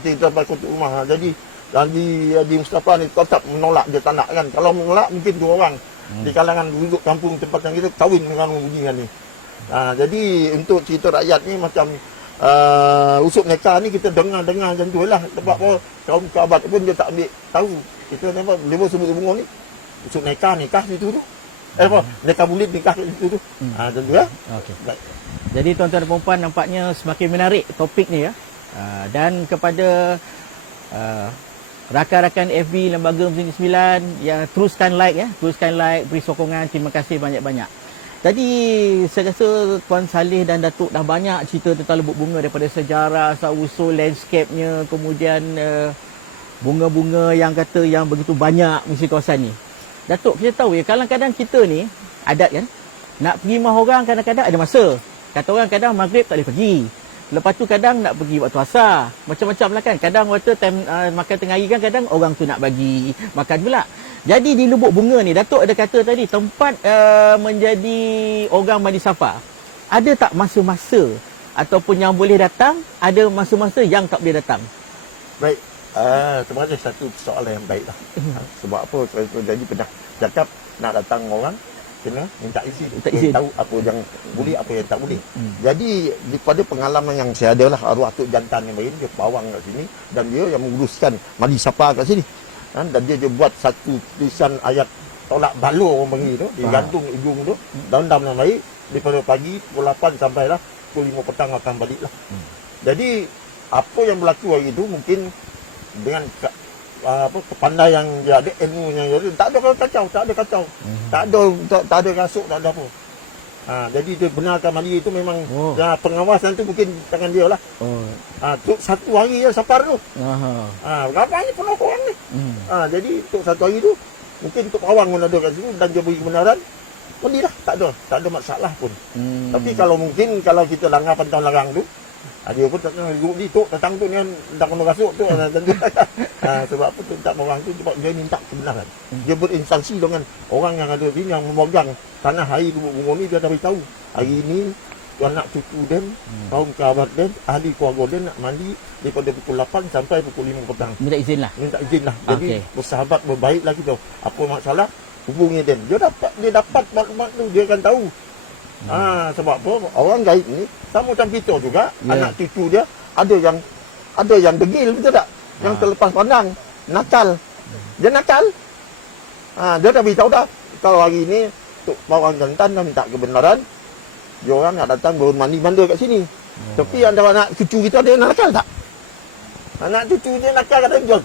sampai ke rumah. Jadi Haji Mustafa ni tetap menolak, dia tak nak kan. Kalau menolak mungkin dua orang di kalangan penduduk kampung tempat yang kita kahwin dengan orang bunyian ni. Jadi untuk cerita rakyat ni macam usuk neka ni kita dengar macam tu lah. Sebab apa kaum kerabat pun dia tak ambil tahu. Kita nampak lepas sebut bunga ni usuk nikah situ tu. Neka bulit nikah kat situ tu. Macam tu lah. Okey. Jadi tuan-tuan dan puan nampaknya semakin menarik topik ni ya. Dan kepada rakan-rakan FB Lembaga Musim 9 yang teruskan like, beri sokongan. Terima kasih banyak-banyak. Tadi saya rasa Tuan Saleh dan Datuk dah banyak cerita tentang Lubuk Bunga, daripada sejarah, asal-usul, landscape-nya, kemudian bunga-bunga yang kata yang begitu banyak mesti kawasan ni. Datuk, kita tahu ya, kadang-kadang kita ni adat kan, nak pergi rumah orang kadang-kadang ada masa. Kata orang kadang maghrib tak boleh pergi. Lepas tu kadang nak pergi waktu asar. Macam-macam lah kan. Kadang waktu time makan tengah hari kan, kadang orang tu nak bagi makan pula. Jadi di Lubuk Bunga ni, Datuk ada kata tadi, tempat menjadi orang mandi safa. Ada tak masa-masa ataupun yang boleh datang, ada masa-masa yang tak boleh datang? Baik. Sebenarnya satu soalan yang baik lah. Sebab apa? Saya jadi pernah cakap nak datang orang, kena minta izin. Minta Dia izin. tahu apa yang boleh, apa yang tak boleh. Jadi daripada pengalaman yang saya ada lah, arwah Tok Jantan yang lain, dia pawang kat sini dan dia yang menguruskan Madi Sapa kat sini. Dan dia buat satu tulisan ayat tolak balur orang panggil tu, digantung ujung tu, daun-daun yang baik, daripada pagi pukul 8 sampailah pukul 5 petang akan balik lah. Jadi apa yang berlaku hari itu mungkin dengan kepandaian dia ada, ilmu yang dia ada, tak ada kacau, tak ada kacau. Tak ada rasuk, tak ada apa. Jadi dia benarkan mandi itu memang pengawasan tu mungkin tangan dia lah. Tuk satu hari je safar tu. Berapanya penuh orang ni. Jadi tuk satu hari tu mungkin tuk pawang pun ada kat sini dan dia beri kebenaran. Mandi dah, tak ada masalah pun. Tapi kalau mungkin kalau kita langgar pantang larang tu, dia pun tak tahu ni tok datang tu ni kan dah kena rasuk tu. Sebab apa tu tak orang tu sebab dia minta kebenaran. Dia berinstansi dengan orang yang ada sini yang memegang tanah air Lubuk Bunga ni, dia dah beritahu hari ini tuan nak cucu dan kaum kerabat dan ahli keluarga dan nak mandi daripada pukul 8 sampai pukul 5 petang. Minta izin lah. Jadi bersahabat, berbaiklah kita. Apa masalah hubungi dia. Dia dapat maklumat tu, dia akan tahu. Sebab apa orang gaib ni sama macam kita juga, anak cucu dia ada yang degil, betul tak? Yang terlepas pandang, nakal. Dia nakal. Dia dah beritahu dah, kalau hari ni Tok Pawang Jantan dah minta kebenaran, dia orang nak datang bermandi manda kat sini. Tapi antara anak cucu kita ada yang nakal tak? Anak cucu dia nakal, kata dia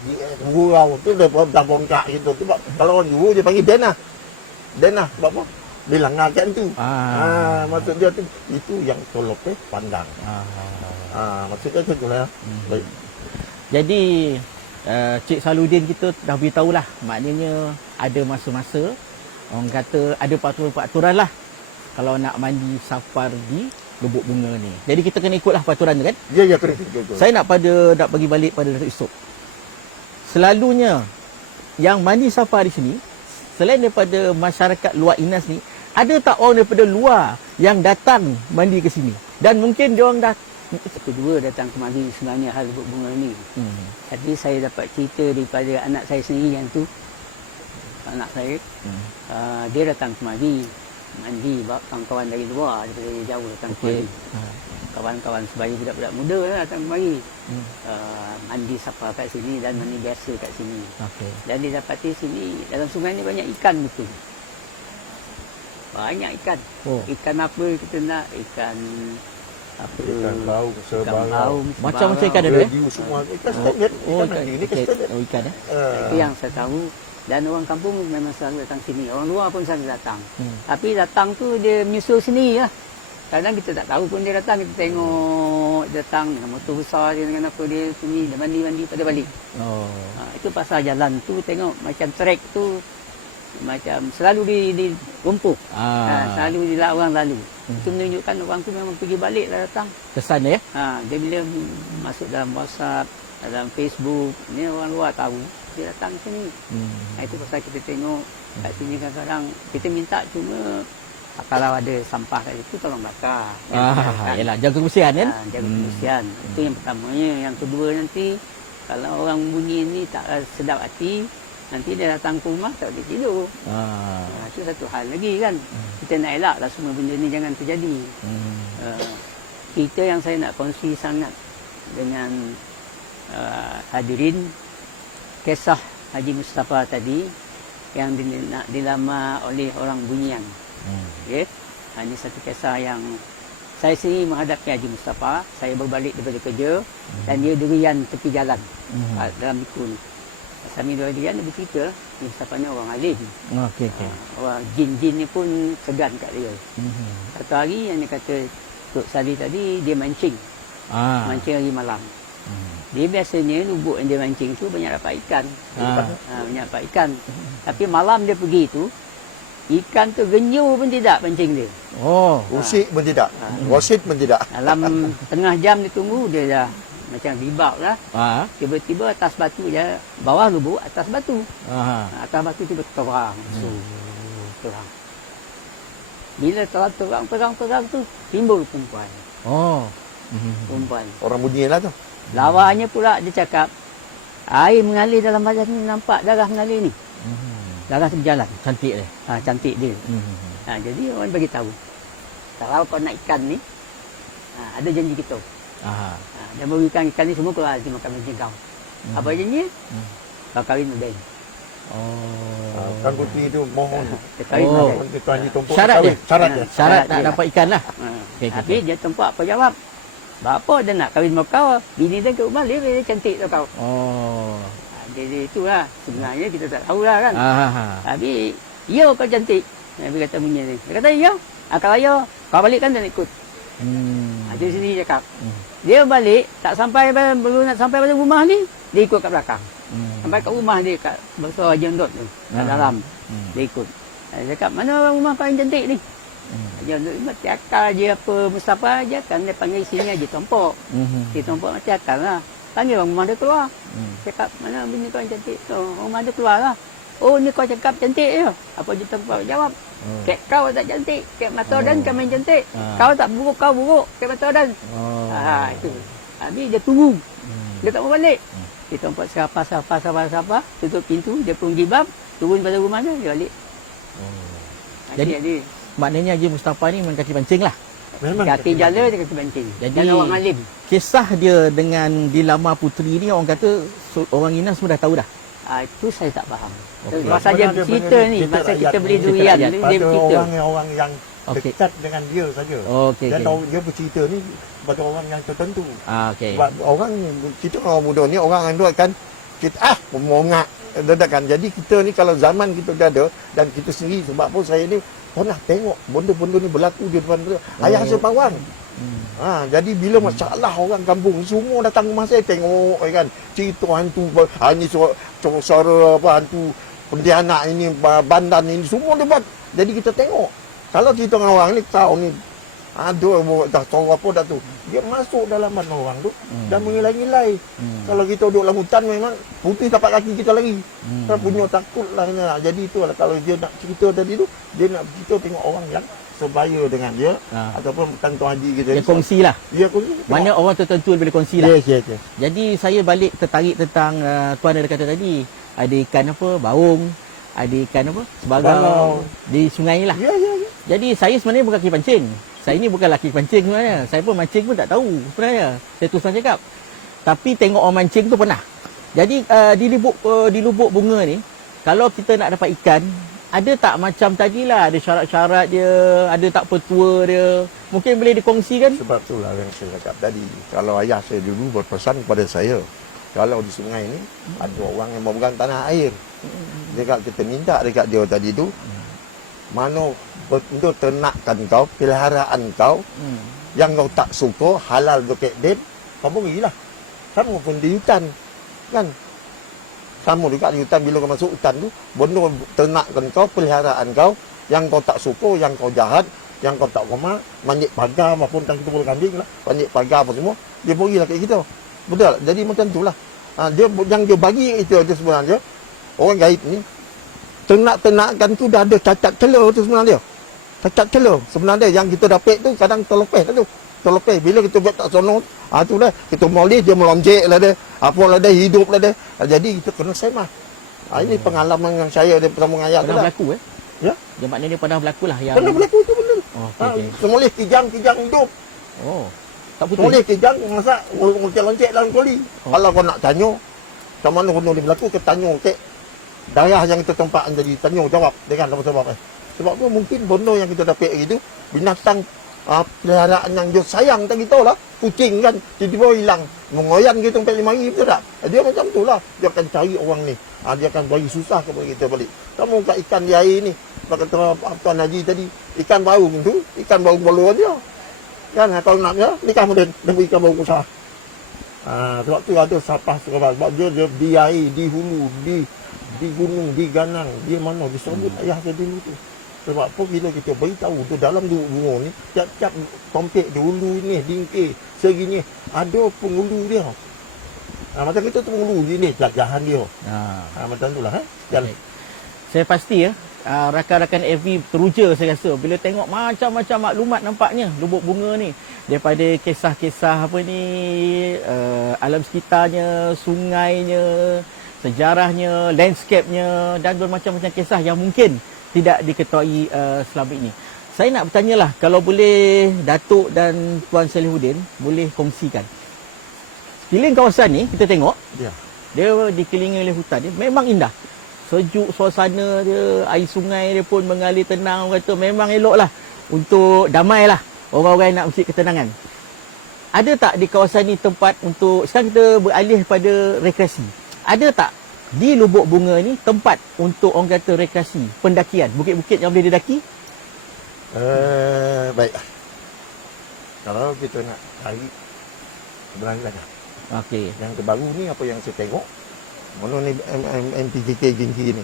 gurau tu dia dah bongkak gitu. Sebab kalau orang juru dia panggil Denah. Sebab apa? Dia langgarkan tu. Maksud dia tu itu yang tolok pandang. Maksudnya tu lah. Baik. Jadi Cik Saludin kita dah beritahu lah, maknanya ada masa-masa orang kata ada peraturan-peraturan lah kalau nak mandi safar di Lubuk Bunga ni. Jadi kita kena ikutlah peraturan tu kan. Ya kena. Saya nak bagi balik pada Datuk Yusof. Selalunya yang mandi safar di sini, selain daripada masyarakat luar Inas ni, ada tak orang daripada luar yang datang mandi ke sini? Dan mungkin dia orang dah Kedua datang kemari sebenarnya hal Lubuk Bunga ni. Tapi saya dapat cerita daripada anak saya sendiri yang tu. Anak saya, dia datang kemari mandi, kawan-kawan dari luar, daripada jauh datang kemari. Kawan-kawan sebaya budak-budak muda lah datang kemari. Mandi safar kat sini dan mandi biasa kat sini. Dan dia dapati sini, dalam sungai ni banyak ikan betul. Banyak ikan. Ikan apa kita nak? Ikan bau, bau, macam-macam ikan ada semua. Ikan standard. Ikan Itu yang saya tahu. Dan orang kampung memang selalu datang sini. Orang luar pun selalu datang. Tapi datang tu dia menyusul sini lah. Kadang kita tak tahu pun dia datang. Kita tengok datang dengan motor besar dia, dengan apa dia sini. Dia mandi-mandi pada balik. Itu pasal jalan tu tengok macam trek tu. Macam selalu dirumpuh. Selalu orang lalu. Itu menunjukkan orang tu memang pergi balik lah datang. Kesan ya? Dia bila masuk dalam WhatsApp, dalam Facebook, ni orang luar tahu. Dia datang sini. Itu pasal kita tengok kat sini kadang-kadang kita minta cuma kalau ada sampah kat situ tolong bakar. Yalah, jaga kebersihan kan? Jaga kebersihan. Itu yang pertamanya. Yang kedua nanti kalau orang bunyi ni tak sedap hati, nanti dia datang ke rumah tak boleh tidur. Itu satu hal lagi kan. Kita nak elaklah semua benda ni jangan terjadi. Cerita yang saya nak kongsi sangat dengan hadirin, kisah Haji Mustafa tadi yang dilamar oleh orang Bunyian. Ini satu kisah yang saya sendiri menghadapi Haji Mustafa. Saya berbalik daripada kerja dan dia durian tepi jalan dalam biku ni. Sambil durian dia bercerita, Mustafa ni orang alim. Orang jin-jin ni pun segan kat dia. Satu hari yang dia kata Tok Salih tadi dia mancing. Mancing hari malam. Dia biasanya lubuk yang dia mancing tu banyak dapat ikan. Banyak dapat ikan. Tapi malam dia pergi tu, ikan tu genyu pun tidak pancing dia. Usik pun tidak. Wasit pun tidak. Dalam tengah jam dia tunggu, dia dah macam ribak lah. Tiba-tiba atas batu je, bawah lubuk, atas batu. Atas batu tiba terang. Terang. Bila terang tu, timbul perempuan. Perempuan. Orang Bunyian lah tu. Lawanya pula dia cakap, air mengalir dalam badan ni, nampak darah mengalir ni. Darah tu berjalan. Cantik dia. Cantik dia. Jadi orang bagi tahu. Kalau kau nak ikan ni, ada janji kita. Aha. Dia bagi ikan ni semua kau makan macam kau. Apa janji? Kau kahwin dengan dia. Oh. Kan putih itu mohon. Dia kahwin Oh. dengan dia. Tuan Haji Tumpuk Syarat kahwin. dia? Syarat dia. Syarat dia nak lah. dapat ikan lah. Okey, Tapi okey. dia tempat apa jawab. Bapa dia nak kahwin dengan kau. Bini dia ke rumah dia cantik tu kau. Oh. Jadi itulah. Sebenarnya kita tak tahu lah kan. Aha. Tapi, ya kau cantik. Nabi kata bunyi ni. Dia kata, ya. Kalau ya, kau balik kan dia nak ikut. Dia sendiri cakap. Dia balik, tak sampai, belum nak sampai pada rumah ni, dia ikut kat belakang. Sampai kat rumah dia, kat besar Haji Ondot tu, kat dalam. Dia ikut. Dia cakap, mana rumah paling cantik ni? Haji Ondot ni mati akal je apa, Mustafa je kan, dia panggil sini Haji Tompok. Haji Tompok mati akal lah. Tanya orang rumah dia keluar. Cakap, mana bini kau yang cantik tu? Rumah dia keluar lah. Oh, ni kau cakap cantik je. Apa Haji Tompok jawab? Kek kau tak cantik, kek mata dan kau main cantik. Kau tak buruk, kau buruk, kek mata dan. Itu. Habis dia tunggu. Dia tak mau balik. Dia tempat siapa, tutup pintu, dia pun gibab, turun pada rumah dia balik. Jadi Maknanya Haji Mustafa ni memang kaki pancing lah. Memang kaki jala dia kaki bancing. Jadi- Dan orang alim. Kisah dia dengan dilamar puteri ni orang kata orang Ina semua dah tahu dah. Itu saya tak faham. Okey. Masa dia Sebenarnya bercerita ni, cerita masa rakyat kita beli ni, cerita durian, rakyat. dia pada bercerita. orang yang Okey. dekat dengan dia saja. Okey, Dan okey. dia bercerita ni pada orang yang tertentu. Okey. Sebab orang ni, kita orang muda ni, orang yang dua kan, kita pemongak, dadakan. Jadi kita ni kalau zaman kita dah ada, dan kita sendiri, sebab pun saya ni pernah tengok benda-benda ni berlaku di depan ayah saya pawang. Jadi bila masalah orang kampung semua datang rumah saya tengok kan cerita hantu ni suara apa hantu pontianak ini bandan ini semua dia buat. Jadi kita tengok. Kalau cerita dengan orang ni kau ni aduh dah tahu apa dah tu. Dia masuk dalam mana orang tu dan mengilai-ngilai. Kalau kita duduk dalam hutan memang putih tapak kaki kita lagi. Kita punya takut lah. Jadi itulah kalau dia nak cerita tadi tu dia nak kita tengok orang yang sebaya dengan dia ataupun bukan Tuan Haji kita Dia ni. kongsi lah. Dia kongsi. Mana orang tertentu boleh kongsi lah. Yes. Jadi saya balik tertarik tentang Tuan ada kata tadi. Ada ikan apa? Baung. Ada ikan apa? Sebagai Balau. di sungai lah. Ya. Jadi saya sebenarnya bukan laki pancing. Saya ni bukan laki pancing sebenarnya. Saya pun mancing pun tak tahu sebenarnya. Saya terus terang cakap. Tapi tengok orang mancing tu pernah. Jadi di lubuk bunga ni, kalau kita nak dapat ikan, ada tak macam tadilah, ada syarat-syarat dia, ada tak petua dia. Mungkin boleh dikongsikan? Sebab itulah yang saya cakap tadi. Kalau ayah saya dulu berpesan kepada saya, kalau di sungai ni ada orang yang memegang tanah air. Dekat kita minta dekat dia tadi tu, mana bentuk ternakan kau, peliharaan kau, yang kau tak suka, halal dekat dem, kamu pergilah. Sama pun di hutan. Kan? Sama juga di hutan, bila kau masuk hutan tu, benda ternakan kau, peliharaan kau, yang kau tak suka, yang kau jahat, yang kau tak hormat, manjik pagar maupun tang kita boleh kambing lah, manjik pagar apa semua, dia berilah kat kita. Betul? Jadi macam itulah. Dia yang dia bagi itu sebenarnya, orang gaib ni, ternak-ternakan tu dah ada cacat celah tu sebenarnya. Cacat celah. Sebenarnya yang kita dapat tu kadang terlepeh lah tu. Terlepeh. Bila kita buat tak sono, tu lah. Kita molih, dia meloncek lah dia. Apa lah dia, hidup lah dia. Jadi kita kena semah. Ini pengalaman yang saya dia pertama dengan ayat tu Pernah lah. berlaku Ya? Yang maknanya pernah berlaku lah. Yang... Pernah berlaku tu benar. Oh, okey. Semolih kijang hidup. Oh, tak putus. Semolih kijang masak loncek dalam koli. Kalau kau nak tanya, macam mana benda ni berlaku, kita tanya ke daerah yang kita tempat jadi tanya jawab. Dia kan apa sebab Sebab tu mungkin benda yang kita dapat itu binatang peliharaan yang dia sayang tak kita lah. Kucing kan tiba-tiba hilang. Mengoyan kita sampai 5 hari betul tak? Dia macam tu lah. Dia akan cari orang ni. Dia akan bagi susah kepada kita balik. Kamu kat ikan di air ni. Kata Tuan Haji tadi. Ikan baung tu. Ikan baung balua dia. Kan kalau nak dia. Ni kan modern. Dia ikan baung besar. Sebab tu ada sapah sekarang. Sebab dia di air, di hulu, di gunung, di ganang. Dia mana? Disebut ayah saya dulu tu. Sebab apa bila kita beritahu tu dalam bunga ni, tiap-tiap tompek di hulu ni, dingkir, segini, ada penghulu dia. Macam kita tu penghulu ni, jajahan dia. Macam tu lah. Okay. Saya pasti rakan-rakan FV teruja saya rasa bila tengok macam-macam maklumat nampaknya lubuk bunga ni. Daripada kisah-kisah apa ni, alam sekitarnya, sungainya, sejarahnya, landscape-nya dan bermacam-macam kisah yang mungkin tidak diketahui selama ini. Saya nak bertanyalah, kalau boleh Datuk dan Tuan Salihuddin boleh kongsikan. Sekeliling kawasan ni kita tengok, Ya. dia dikelilingi oleh hutan, dia memang indah. Sejuk suasana dia, air sungai dia pun mengalir tenang, orang kata memang eloklah untuk damailah orang-orang yang nak mencari ketenangan. Ada tak di kawasan ni tempat untuk, sekarang kita beralih pada rekreasi. Ada tak di Lubuk Bunga ni tempat untuk orang kata rekreasi, pendakian, bukit-bukit yang boleh didaki? Baik. Kalau kita nak cari sebenarnya dah. Okey. Yang terbaru ni apa yang saya tengok, mana ni MPKK Gingki ni.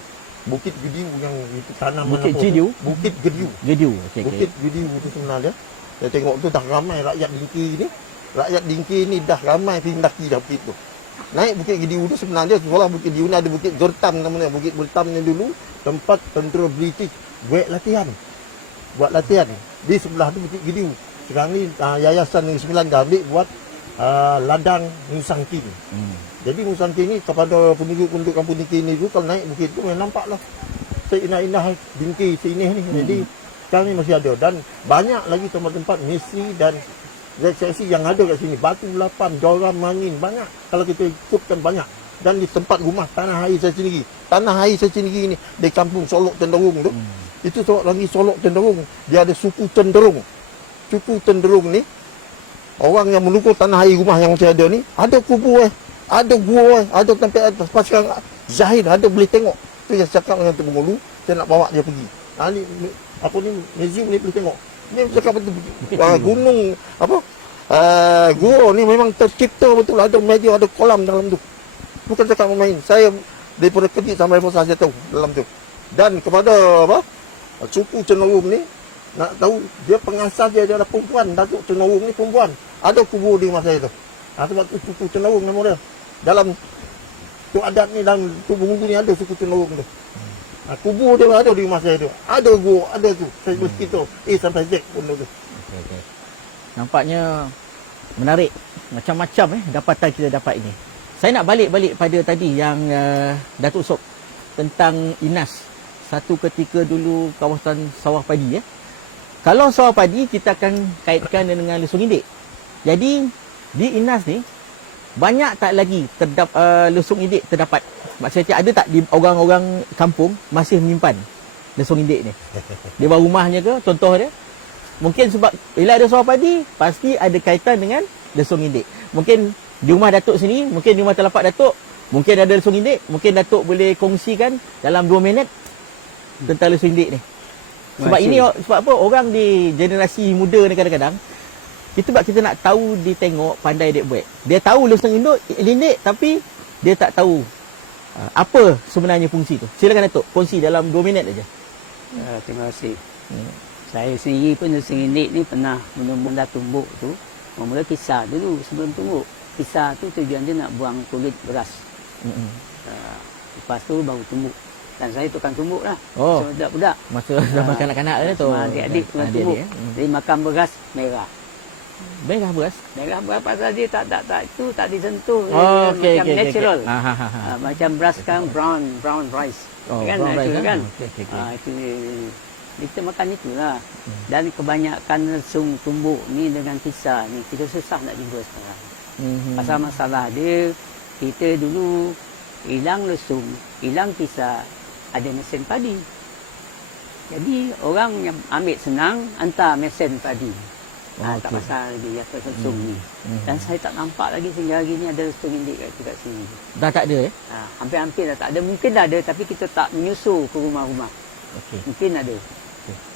Bukit Gediu yang itu tanah Bukit mana pun. Gediu? Bukit Gediu. Gediu. Okey, Bukit Gediu itu sebenarnya. Saya tengok tu dah ramai rakyat Gingki ni. Rakyat Gingki ni dah ramai pergi mendaki dah bukit tu. Naik Bukit Gediu tu sebenarnya sekolah Bukit Gediu ni ada Bukit Gertam namanya. Bukit Gertam ni dulu tempat tentera British buat latihan. Buat latihan. Di sebelah tu Bukit Gediu. Sekarang ni Yayasan Negeri Sembilan dah ambil buat ladang Nusangkin. Jadi Nusangkin ni kepada penduduk kampung Gingki ni tu kalau naik bukit tu memang nampaklah seindah-indah Gingki sini ni. Jadi sekarang ni masih ada dan banyak lagi tempat-tempat misi dan rekreasi yang ada kat sini. Batu Lapan, Joram Mangin, banyak. Kalau kita ikutkan banyak. Dan di tempat rumah tanah air saya sendiri. Tanah air saya sendiri ni di kampung Solok Tenderung tu. Itu lagi Solok Tenderung. Dia ada suku Tenderung. Suku Tenderung ni orang yang menukul tanah air rumah yang saya ada ni, ada kubur ada gua ada tempat atas pasukan Zahid, ada boleh tengok. Tu yang saya cakap dengan Tuan Pengulu, saya nak bawa dia pergi. Ni apa ni museum ni boleh tengok. Ni cakap betul gunung apa? Gua ni memang tercipta betul, ada meja, ada kolam dalam tu. Bukan cakap main. Saya daripada kecil sampai besar saya tahu dalam tu. Dan kepada apa? Suku Cenderung ni nak tahu dia pengasas dia ada perempuan, Datuk Cenderung ni perempuan. Ada kubur di rumah saya tu. Sebab tu suku Cenderung nama dia. Dalam tu adat ni dalam tu Bunggu ni ada suku Cenderung tu. Kubur dia ada di rumah saya tu. Ada gua, ada tu. Saya mesti tu. Sampai Z pun tu. Okay. Nampaknya menarik. Macam-macam dapatan kita dapat ini. Saya nak balik pada tadi yang Datuk Sob tentang Inas. Satu ketika dulu kawasan sawah padi Kalau sawah padi kita akan kaitkan dengan Lesung Indik. Jadi di Inas ni banyak tak lagi lesung indik terdapat? Maksudnya ada tak di orang-orang kampung masih menyimpan lesung indik ni? Di bawah rumahnya ke contoh dia? Mungkin sebab bila ada sawah padi pasti ada kaitan dengan lesung indik. Mungkin di rumah Datuk sini, mungkin di rumah Telapak Datuk mungkin ada lesung indik, mungkin Datuk boleh kongsikan dalam 2 minit tentang lesung indik ni. Sebab sebab apa orang di generasi muda ni kadang-kadang kita nak tahu, ditengok, pandai dia buat. Dia tahu lesung indik tapi dia tak tahu apa sebenarnya fungsi tu. Silakan Datuk, kongsi dalam 2 minit aja. Terima kasih. Saya sendiri pun lesung indik ni pernah mula-mula tumbuk tu. Mula kisar dulu sebelum tumbuk. Kisar tu tujuan dia nak buang kulit beras. Lepas tu baru tumbuk. Dan saya tukang tumbuk lah. Budak-budak. Masa zaman kanak-kanak tu. Adik-adik tukang tumbuk. Jadi makan beras merah. Merah beras? Merah beras pasal dia tak disentuh. Okay, macam natural. Okay. Macam beras kan brown rice. Kan brown rice kan. Okay. Itu kita makan itulah. Dan kebanyakan lesung tumbuk ni dengan kisar ni kita susah nak jumpa sekarang. Pasal masalah dia, kita dulu hilang lesung, hilang kisar, ada mesin padi. Jadi orang yang ambil senang hantar mesin padi. Tak pasal lagi apa lesung ni. Dan saya tak nampak lagi sehingga hari ni ada lesung indik kat sini. Dah tak ada hampir-hampir dah tak ada. Mungkin dah ada tapi kita tak menyusul ke rumah-rumah. Mungkin ada.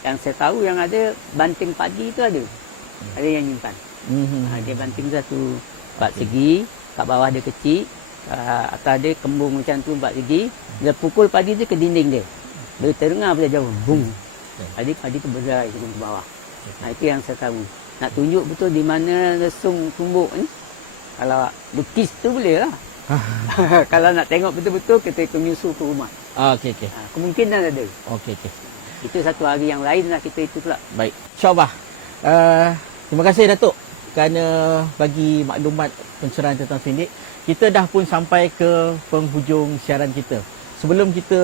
Yang saya tahu yang ada banting padi tu ada. Ada yang nyimpan. Dia banting satu 4 segi, kat bawah dia kecil, atas dia kembung macam tu 4 segi. Dia pukul padi tu ke dinding dia. Dia terdengar pada jauh, bung. Padi tu bergerak turun ke bawah. Itu yang saya tahu. Nak tunjuk betul di mana lesung tumbuk ni. Kalau lukis tu boleh lah. Kalau nak tengok betul-betul kita menyusul ke rumah. Okey. Kemungkinan ada. Okey. Itu satu hari yang lain lah kita itu pula. Baik. InsyaAllah. Terima kasih Datuk kerana bagi maklumat pencerahan tentang Sindik. Kita dah pun sampai ke penghujung siaran kita. Sebelum kita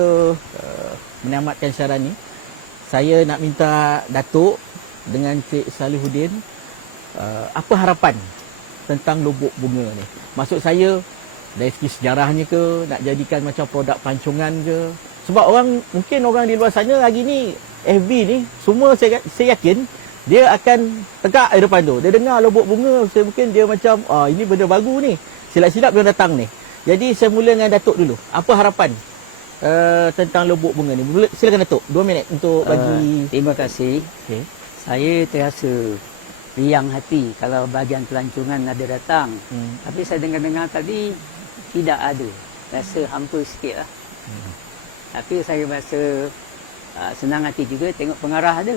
menamatkan siaran ni, saya nak minta Datuk dengan Cik Salihuddin apa harapan tentang lubuk bunga ni. Maksud saya dari segi sejarahnya ke, nak jadikan macam produk pelancongan ke. Sebab mungkin orang di luar sana hari ni FB ni semua saya yakin dia akan tegak di depan tu. Dia dengar lubuk bunga, saya mungkin dia macam ini benda baru ni. Silap-silap dia datang ni. Jadi saya mula dengan Datuk dulu. Apa harapan tentang lubuk bunga ni? Silakan Datuk, 2 minit untuk bagi. Terima kasih. Okay. Saya terasa riang hati kalau bahagian pelancongan ada datang. Tapi saya dengar-dengar tadi tidak ada. Rasa hampa sikit lah. Tapi saya rasa senang hati juga tengok pengarah ada.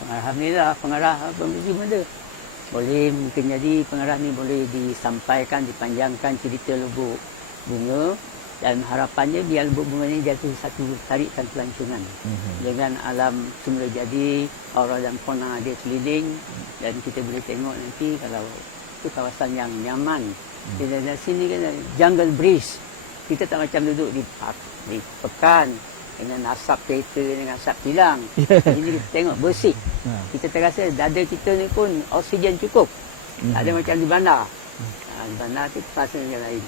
Alhamdulillah pengarah pemusim ada. Boleh mungkin jadi pengarah ni boleh disampaikan, dipanjangkan cerita lubuk bunga, dan harapannya biar lubuk bunga ni jatuh satu tarikan pelancongan dengan alam semula jadi, aura dan fauna dia keliling, dan kita boleh tengok nanti kalau itu kawasan yang nyaman. Dari sini kan jungle breeze, kita tak macam duduk di pekan dengan asap kereta, dengan asap kilang. Ini kita tengok bersih. Kita terasa dada kita ni pun oksigen cukup. Tak ada macam di bandar. Di bandar tu terasa yang lain.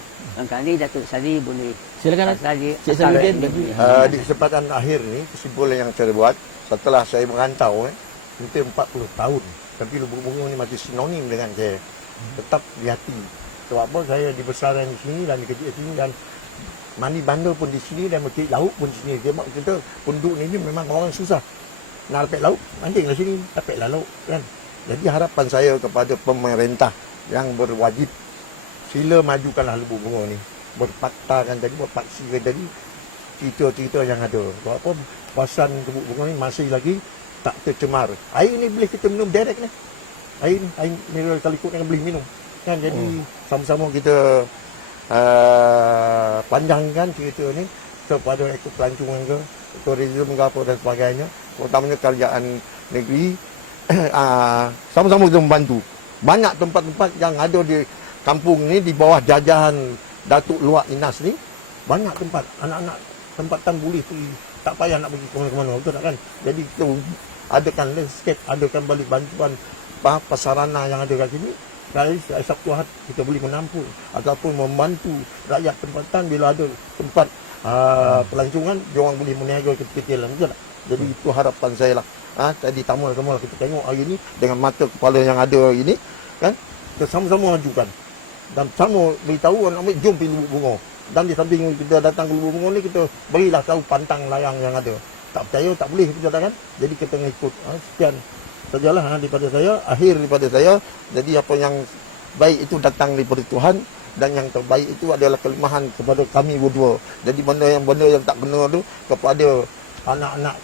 Kali Datuk Sari boleh. Silakan Cik Salihuddin bagi. Di kesempatan akhir ni, kesimpulan yang saya buat setelah saya merantau hampir 40 tahun, tapi lubuk bunga ni masih sinonim dengan saya. Tetap di hati. Sebab apa, saya dibesarkan di sini dan dikecil di sini, dan mandi bandar pun di sini dan mencari laut pun di sini. Sebab kita penduduk ni memang orang susah. Nak dapat laut, mancinglah sini, dapatlah laut kan. Jadi harapan saya kepada pemerintah yang berwajib, sila majukanlah lubuk bunga ni. Berpaktakan tadi, berpaksikan tadi cerita-cerita yang ada. Sebab apa, kawasan lubuk bunga ni masih lagi tak tercemar. Air ni boleh kita minum direct ni. Air mineral kalikut yang boleh minum. Kan, jadi sama-sama kita panjangkan cerita ni kepada ekor pelancongan ke, tourism ke apa dan sebagainya, terutamanya kerajaan negeri. Sama-sama kita membantu. Banyak tempat-tempat yang ada di kampung ni di bawah jajahan Datuk Luak Inas ni, banyak tempat anak-anak tempatan boleh pergi, tak payah nak pergi ke mana-mana, betul tak kan? Jadi kita adakan landscape, adakan balik bantuan pasarana yang ada kat sini. Dari Sabtu Ahad kita boleh menampung ataupun membantu rakyat tempatan bila ada tempat pelancongan, diorang boleh meniaga kecil-kecilan, betul tak? Jadi itu harapan saya lah. Tadi tamu-tamu kita tengok hari ni dengan mata kepala yang ada hari ni kan, kita sama-sama majukan dan sama beritahu orang ambil jom pergi lubuk bunga. Dan di samping kita datang ke lubuk bunga ni, kita berilah tahu pantang layang yang ada. Tak percaya tak boleh, kita kan. Jadi kita mengikut. Sekian sajalah daripada saya, akhir daripada saya. Jadi apa yang baik itu datang daripada Tuhan, dan yang terbaik itu adalah kelemahan kepada kami berdua. Jadi benda yang tak kena tu kepada anak-anak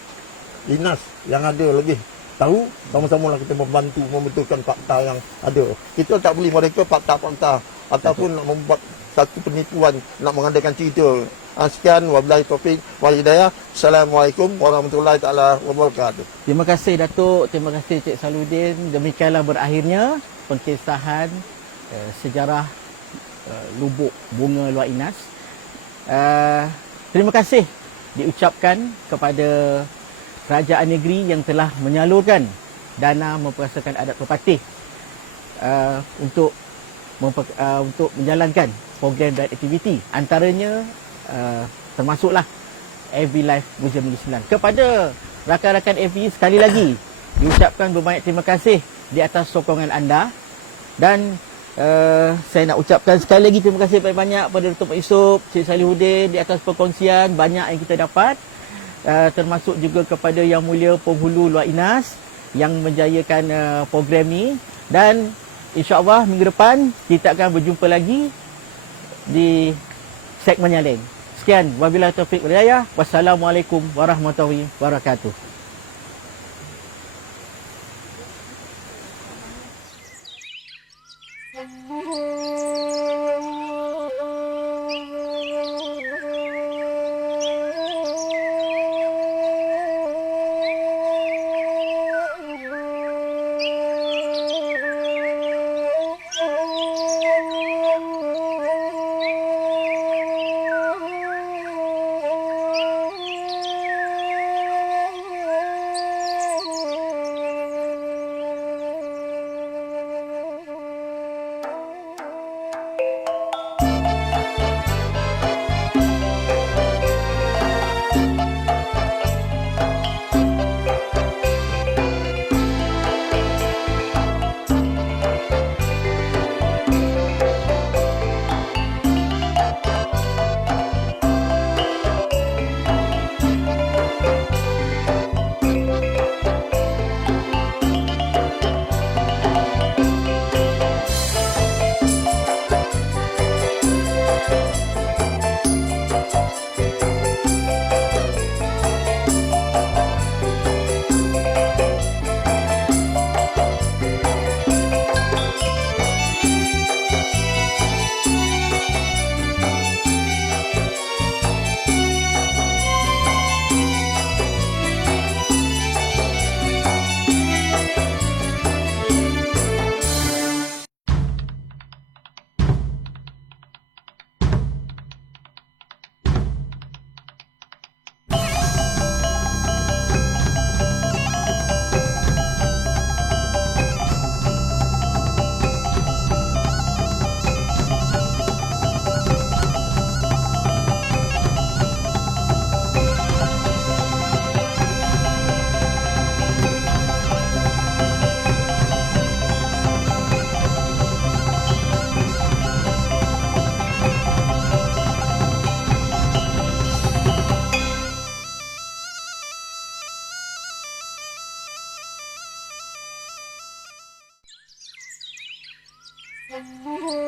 dinas yang ada lebih tahu, sama-sama lah kita membantu membetulkan fakta yang ada. Kita tak boleh mereka fakta-fakta ataupun nak membuat satu penipuan, nak mengadakan cerita. Sekian, wabillahi taufiq wal hidayah. Assalamualaikum warahmatullahi taala wabarakatuh. Terima kasih Datuk, terima kasih Cik Salihuddin. Demikianlah berakhirnya pengkissahan sejarah lubuk bunga Luak Inas. Terima kasih diucapkan kepada kerajaan negeri yang telah menyalurkan dana memperasakan adat Pepatih untuk menjalankan program dan aktiviti. Antaranya termasuklah AV Life Museum Negeri Sembilan. Kepada rakan-rakan AV sekali lagi diucapkan berbanyak terima kasih di atas sokongan anda, dan saya nak ucapkan sekali lagi terima kasih banyak-banyak pada Datuk Mak Yusof, Cik Salihuddin di atas perkongsian banyak yang kita dapat, termasuk juga kepada Yang Mulia Penghulu Luak Inas yang menjayakan program ni. Dan insya-Allah minggu depan kita akan berjumpa lagi di segmen yang lain. Sekian, wabillahi taufiq wal hidayah. Wassalamualaikum warahmatullahi wabarakatuh. Assalamualaikum.